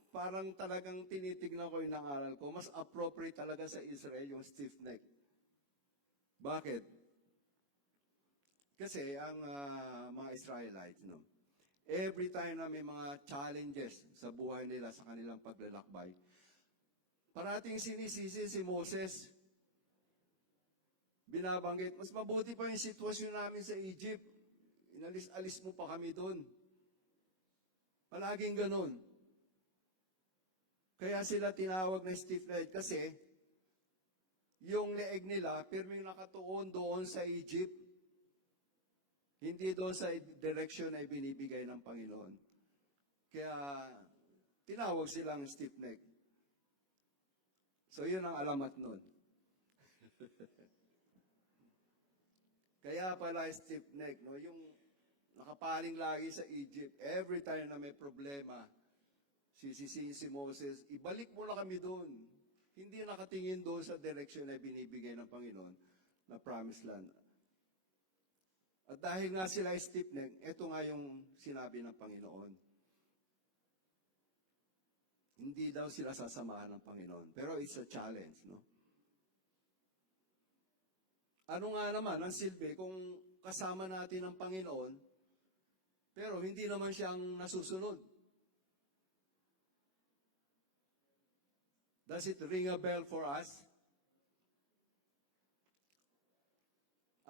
parang talagang tinitignan ko yung nangaral ko, mas appropriate talaga sa Israel yung stiff neck. Bakit? Kasi ang mga Israelites, no? Every time na may mga challenges sa buhay nila sa kanilang paglalakbay, parating sinisisi si Moses. Binabanggit, mas mabuti pa yung sitwasyon namin sa Egypt. Inalis-alis mo pa kami doon. Palaging ganun. Kaya sila tinawag na stiff-necked kasi yung leeg nila, pirming nakatuon doon sa Egypt. Hindi doon sa direction na ibinibigay ng Panginoon. Kaya tinawag silang stiff-necked. So yun ang alamat nun. Kaya pala stiff-necked, no? Yung nakapaling lagi sa Egypt, every time na may problema, sisisihin si Moses, ibalik mo na kami doon. Hindi nakatingin doon sa direction na binibigay ng Panginoon na promised land. At dahil nga sila stiff-necked, ito nga yung sinabi ng Panginoon. Hindi daw sila sasamahan ng Panginoon. Pero it's a challenge, no? Ano nga naman ang silbi kung kasama natin ang Panginoon, pero hindi naman siyang nasusunod? Does it ring a bell for us?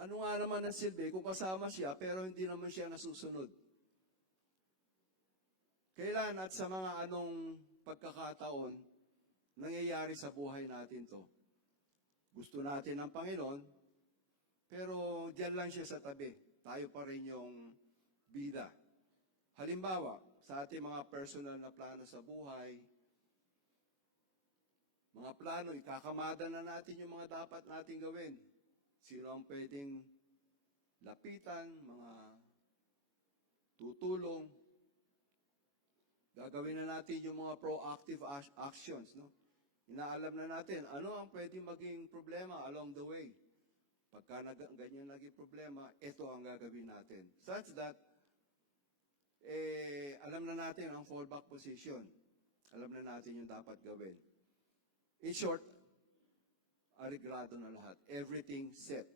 Ano nga naman ang silbi kung kasama siya, pero hindi naman siya nasusunod? Kailan at sa mga anong pagkakataon nangyayari sa buhay natin to? Gusto natin ang Panginoon, pero diyan lang siya sa tabi. Tayo pa rin yung bida. Halimbawa, sa ating mga personal na plano sa buhay, mga plano, ikakamada na natin yung mga dapat nating gawin. Sino ang pwedeng lapitan, mga tutulong. Gagawin na natin yung mga proactive actions, no? Inaalam na natin ano ang pwedeng maging problema along the way. Pagka ganyan naging problema, ito ang gagawin natin. Such that, alam na natin ang fallback position. Alam na natin yung dapat gawin. In short, arigrado na lahat. Everything set.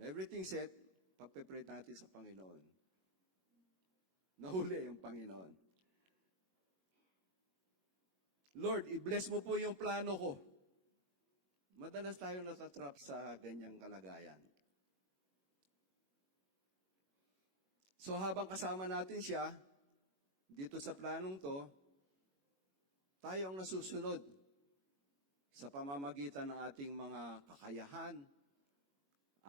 Everything set, pagpe-pray natin sa Panginoon. Nahuli yung Panginoon. Lord, i-bless mo po yung plano ko. Madalas tayo natatrap sa ganyang kalagayan. So habang kasama natin siya, dito sa planong to, tayo ang nasusunod sa pamamagitan ng ating mga kakayahan,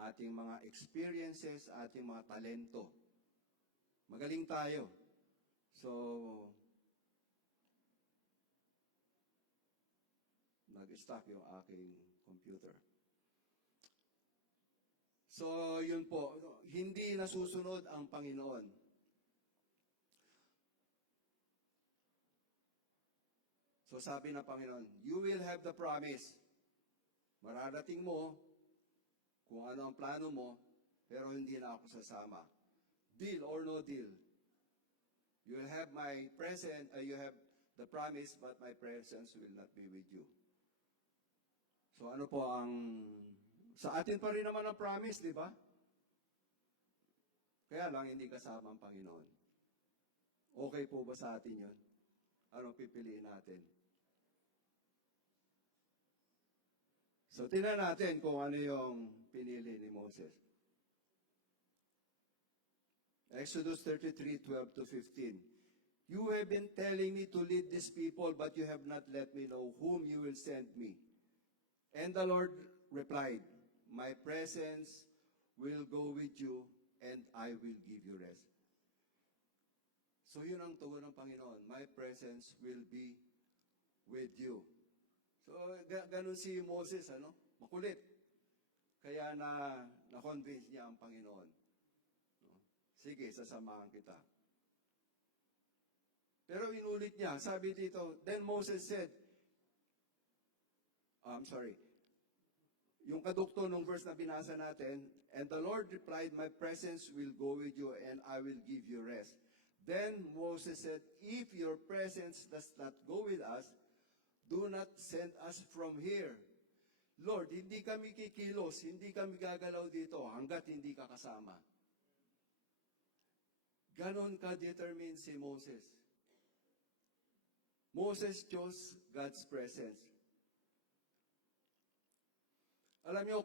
ating mga experiences, ating mga talento. Magaling tayo. So, nag-stop yung aking computer. So, yun po. Hindi nasusunod ang Panginoon. So, sabi ng Panginoon, you will have the promise. Mararating mo kung ano ang plano mo, pero hindi na ako sasama. Deal or no deal. You will have my presence, you have the promise, but my presence will not be with you. So ano po ang, sa atin pa rin naman ang promise, di ba? Kaya lang hindi kasama ang Panginoon. Okay po ba sa atin yun? Ano pipiliin natin? So tingnan natin kung ano yung pinili ni Moses. Exodus 33:12-15. You have been telling me to lead these people, but you have not let me know whom you will send me. And the Lord replied, my presence will go with you, and I will give you rest. So yun ang tugon ng Panginoon, my presence will be with you. So ganun si Moses, ano? Makulit. Kaya na-convince niya ang Panginoon. Sige, sasamahan kita. Pero inulit niya, sabi dito, then Moses said, yung kadukto ng verse na binasa natin, and the Lord replied, my presence will go with you and I will give you rest. Then Moses said, if your presence does not go with us, do not send us from here. Lord, hindi kami kikilos, hindi kami gagalaw dito hanggat hindi ka kasama. Ganon ka-determined si Moses. Moses chose God's presence. Alam niyo,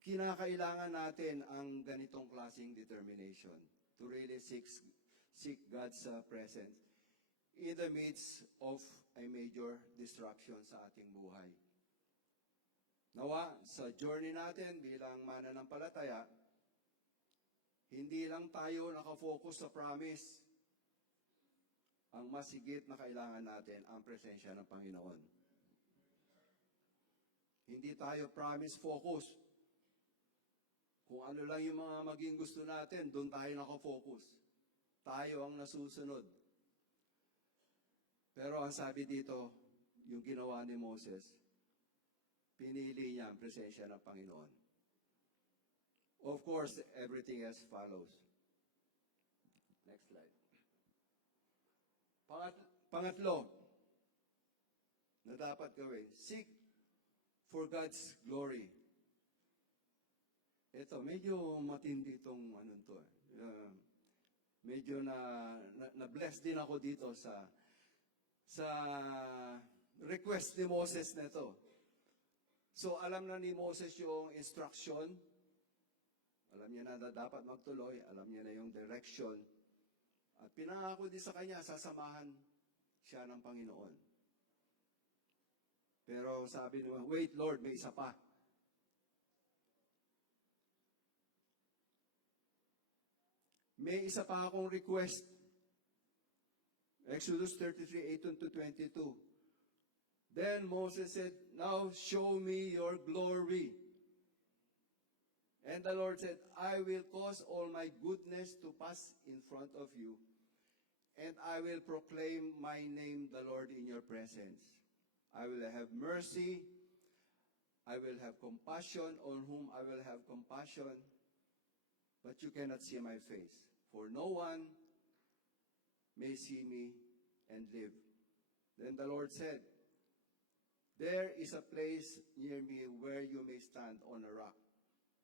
kinakailangan natin ang ganitong klaseng determination to really seek God's presence in the midst of a major disruption sa ating buhay. Nawa, sa journey natin bilang mananampalataya, hindi lang tayo nakafocus sa promise. Ang mas higit na kailangan natin ang presensya ng Panginoon. Hindi tayo promise focus. Kung ano lang yung mga maging gusto natin, doon tayo nakafocus. Tayo ang nasusunod. Pero ang sabi dito, yung ginawa ni Moses, pinili niya ang presensya ng Panginoon. Of course, everything else follows. Next slide. Pangatlo, na dapat gawin, seek for God's glory. Ito, medyo matindi itong ano to. Medyo na-bless din ako dito sa request ni Moses na ito. So, alam na ni Moses yung instruction. Alam niya na dapat magtuloy. Alam niya na yung direction. At pinangako din sa kanya, sasamahan siya ng Panginoon. Pero sabi naman, wait Lord, may isa pa. May isa pa akong request. Exodus 33:18-22. Then Moses said, now show me your glory. And the Lord said, I will cause all my goodness to pass in front of you, and I will proclaim my name, the Lord, in your presence. I will have mercy, I will have compassion on whom I will have compassion, but you cannot see my face, for no one may see me and live. Then the Lord said, there is a place near me where you may stand on a rock.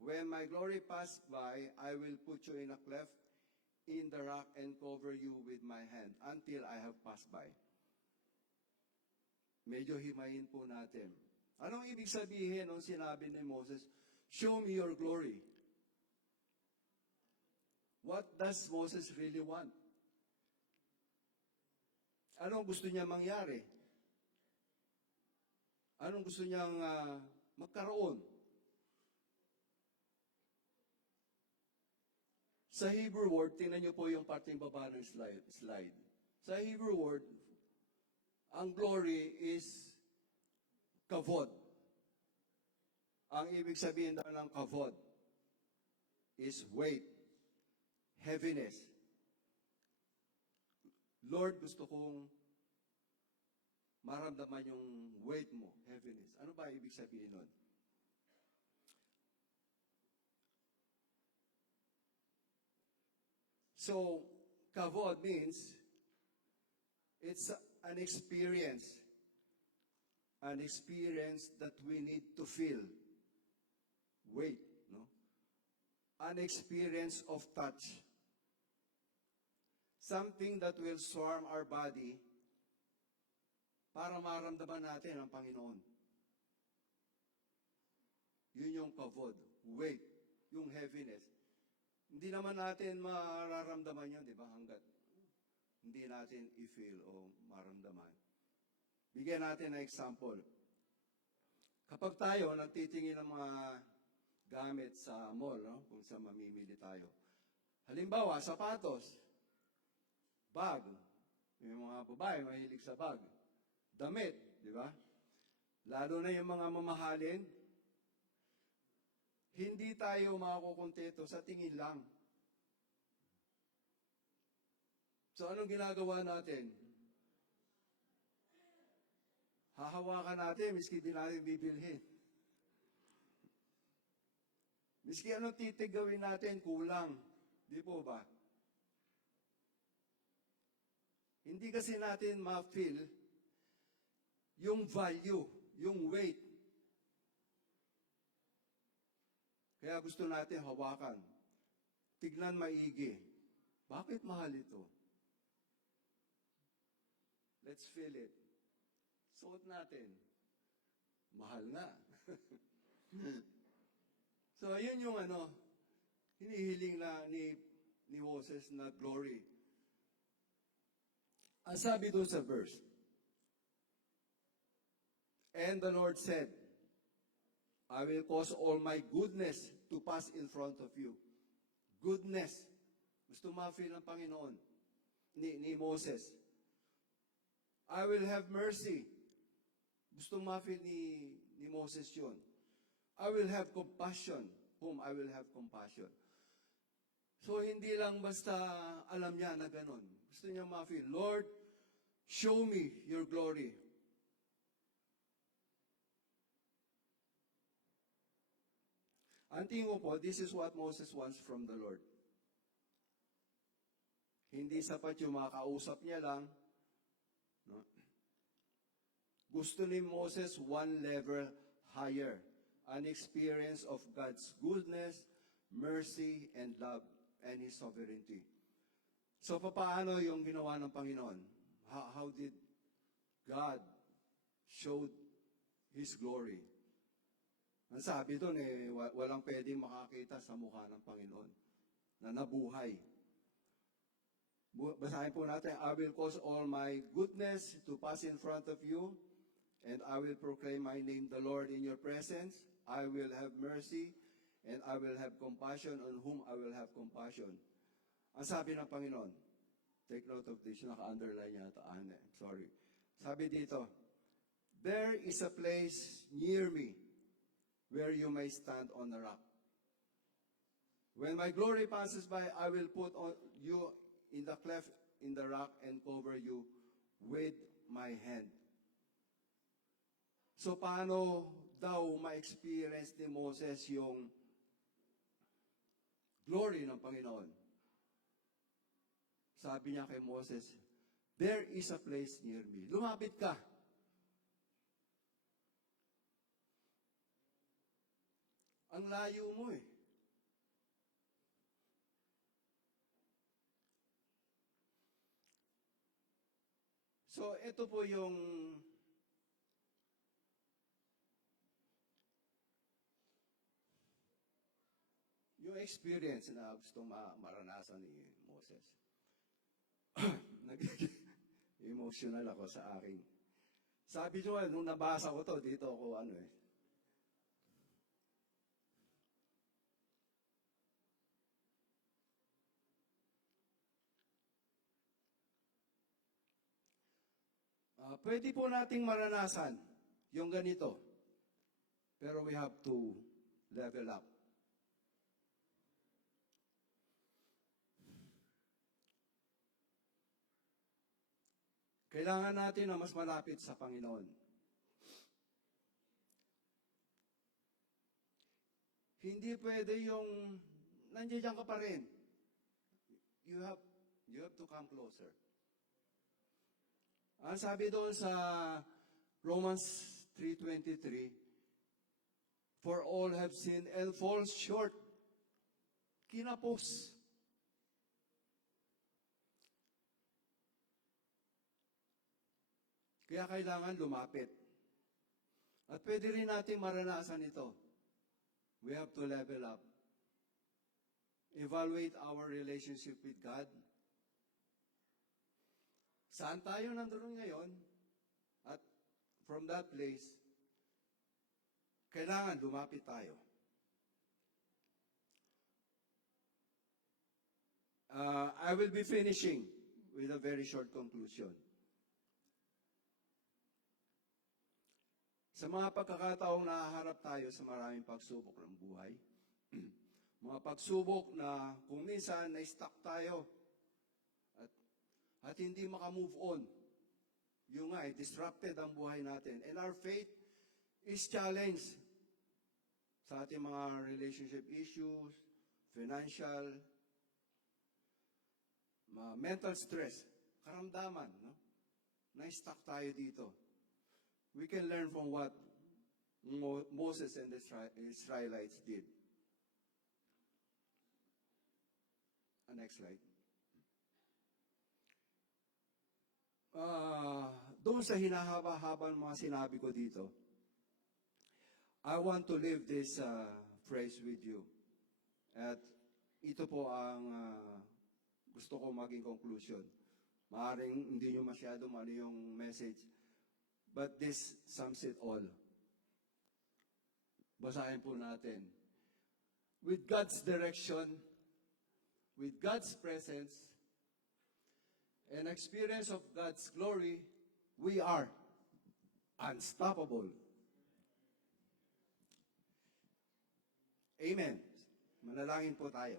When my glory pass by, I will put you in a cleft in the rock and cover you with my hand until I have passed by. Medyo himayin po natin. Anong ibig sabihin nung sinabi ni Moses, show me your glory? What does Moses really want? Anong gusto niya mangyari? Anong gusto niyang magkaroon? Sa Hebrew word, tingnan niyo po yung parting baba ng slide. Sa Hebrew word, ang glory is kavod. Ang ibig sabihin daw ng kavod is weight, heaviness. Lord, gusto kong maramdaman yung weight mo, heaviness. Ano ba ibig sabihin nun? So, kavod means it's an experience that we need to feel. Weight, no? An experience of touch. Something that will swarm our body para maramdaman natin ang Panginoon. Yun yung kavod, weight, yung heaviness. Hindi naman natin mararamdaman yun, di ba? Hanggat hindi natin i-feel o maramdaman. Bigyan natin ng example. Kapag tayo nagtitingin ng mga gamit sa mall, no? Kung saan mamimili tayo. Halimbawa, sapatos, bag. May mga babae mahilig sa bag. Damit, di ba? Lalo na yung mga mamahalin, hindi tayo makukuntento sa tingin lang. So anong ginagawa natin? Hahawakan natin, miski di natin bibilhin. Miski anong titig gawin natin, kulang. Di po ba? Hindi kasi natin ma-feel yung value, yung weight. Kaya gusto natin hawakan. Tignan maigi. Bakit mahal ito? Let's feel it. Suot natin. Mahal nga. So, ayun yung hinihiling na ni Moses na glory. Ang sabi doon sa verse, and the Lord said, I will cause all my goodness to pass in front of you. Goodness. Gusto ma-feel ng Panginoon ni Moses. I will have mercy. Gusto ma-feel ni Moses yun. I will have compassion. Whom I will have compassion. So, hindi lang basta alam niya na ganun. Gusto niya ma-feel, Lord, show me your glory. Ang tingin ko po, this is what Moses wants from the Lord. Hindi sapat yung makausap niya lang. No? Gusto ni Moses one level higher. An experience of God's goodness, mercy, and love, and His sovereignty. So, paano yung ginawa ng Panginoon? How did God show His glory? Ang sabi doon, walang pwedeng makakita sa mukha ng Panginoon na nabuhay. Basahin po natin, I will cause all my goodness to pass in front of you, and I will proclaim my name, the Lord, in your presence. I will have mercy, and I will have compassion on whom I will have compassion. Ang sabi ng Panginoon, take note of this, naka-underline yata, sorry. Sabi dito, there is a place near me where you may stand on a rock. When my glory passes by, I will put on you in the cleft in the rock and cover you with my hand. So paano daw ma-experience ni Moses yung glory ng Panginoon? Sabi niya kay Moses, there is a place near me. Lumapit ka. Ang layo mo eh. So, ito po yung experience na gusto maranasan ni Moses. Emotional ako sa aking. Sabi nyo, nung nabasa ko to, dito ako pwede po nating maranasan yung ganito. Pero we have to level up. Kailangan natin na mas malapit sa Panginoon. Hindi pwede yung nandiyan ka pa rin. You have to come closer. Ang sabi doon sa Romans 3:23, for all have sinned and fall short. Kinapos. Kaya kailangan lumapit. At pwede rin natin maranasan ito. We have to level up. Evaluate our relationship with God. Saan tayo nandoon ngayon? At from that place, kailangan lumapit tayo. I will be finishing with a very short conclusion. Sa mga pagkakataong nahaharap tayo sa maraming pagsubok ng buhay, mga pagsubok na kung minsan na-stuck tayo at hindi makamove on, yung nga, disrupted ang buhay natin. And our faith is challenged sa ating mga relationship issues, financial, mental stress, karamdaman, no? Na-stuck tayo dito. We can learn from what Moses and the Israelites did. Next slide. Doon sa hinahaba-haba mga sinabi ko dito, I want to leave this phrase with you. At ito po ang gusto ko maging conclusion. Maaring hindi nyo masyado yung message. But this sums it all. Basahin po natin. With God's direction, with God's presence, and experience of God's glory, we are unstoppable. Amen. Manalangin po tayo.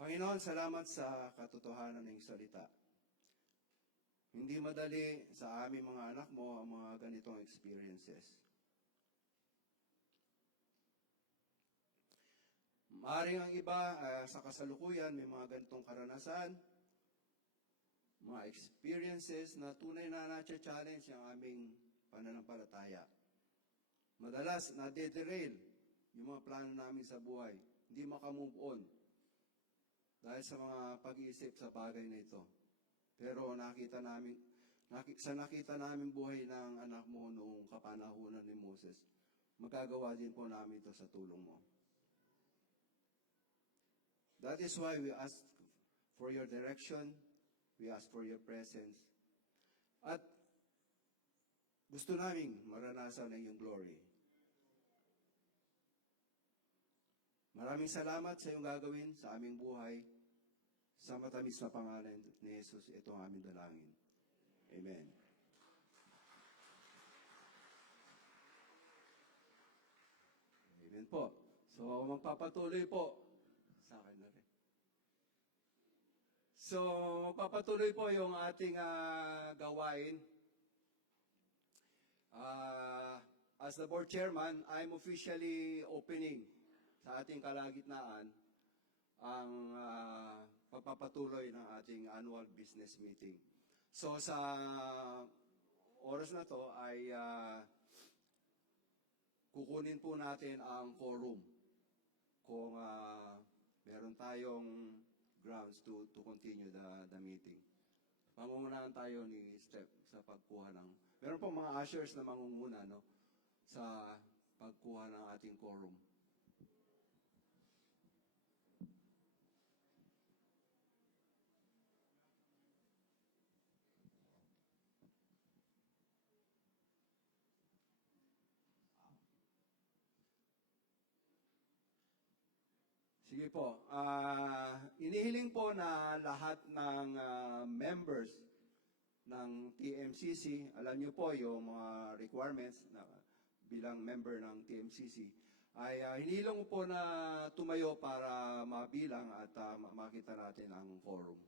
Panginoon, salamat sa katotohanan ng salita. Hindi madali sa aming mga anak mo ang mga ganitong experiences. Maaring ang iba sa kasalukuyan may mga ganitong karanasan, mga experiences na tunay na na-challenge ang aming pananampalataya. Madalas na-derail yung mga plano namin sa buhay, hindi makamove on. Dahil sa mga pag-iisip sa bagay na ito. Pero nakita namin buhay ng anak mo noong kapanahunan ni Moses, magagawa din po namin ito sa tulong mo. That is why we ask for your direction, we ask for your presence, at gusto namin maranasan ang iyong glory. Maraming salamat sa iyong gagawin sa aming buhay. Sa matamis na pangalan ni Jesus, ito ang aming dalangin. Amen. Amen po. So, magpapatuloy po. Sa akin na rin. So, magpapatuloy po yung ating gawain. As the board chairman, I'm officially opening sa ating kalagitnaan ang pagpapatuloy ng ating annual business meeting. So, sa oras na to ay kukunin po natin ang quorum kung meron tayong grounds to continue the meeting. Pangungunahan tayo ni Steph sa pagkuha ng... Meron pong mga ushers na mangunguna no, sa pagkuha ng ating quorum. Sige po. Inihiling po na lahat ng members ng TMCC, alam niyo po yung mga requirements na bilang member ng TMCC, ay hinihilong po na tumayo para mabilang at makita natin ang quorum.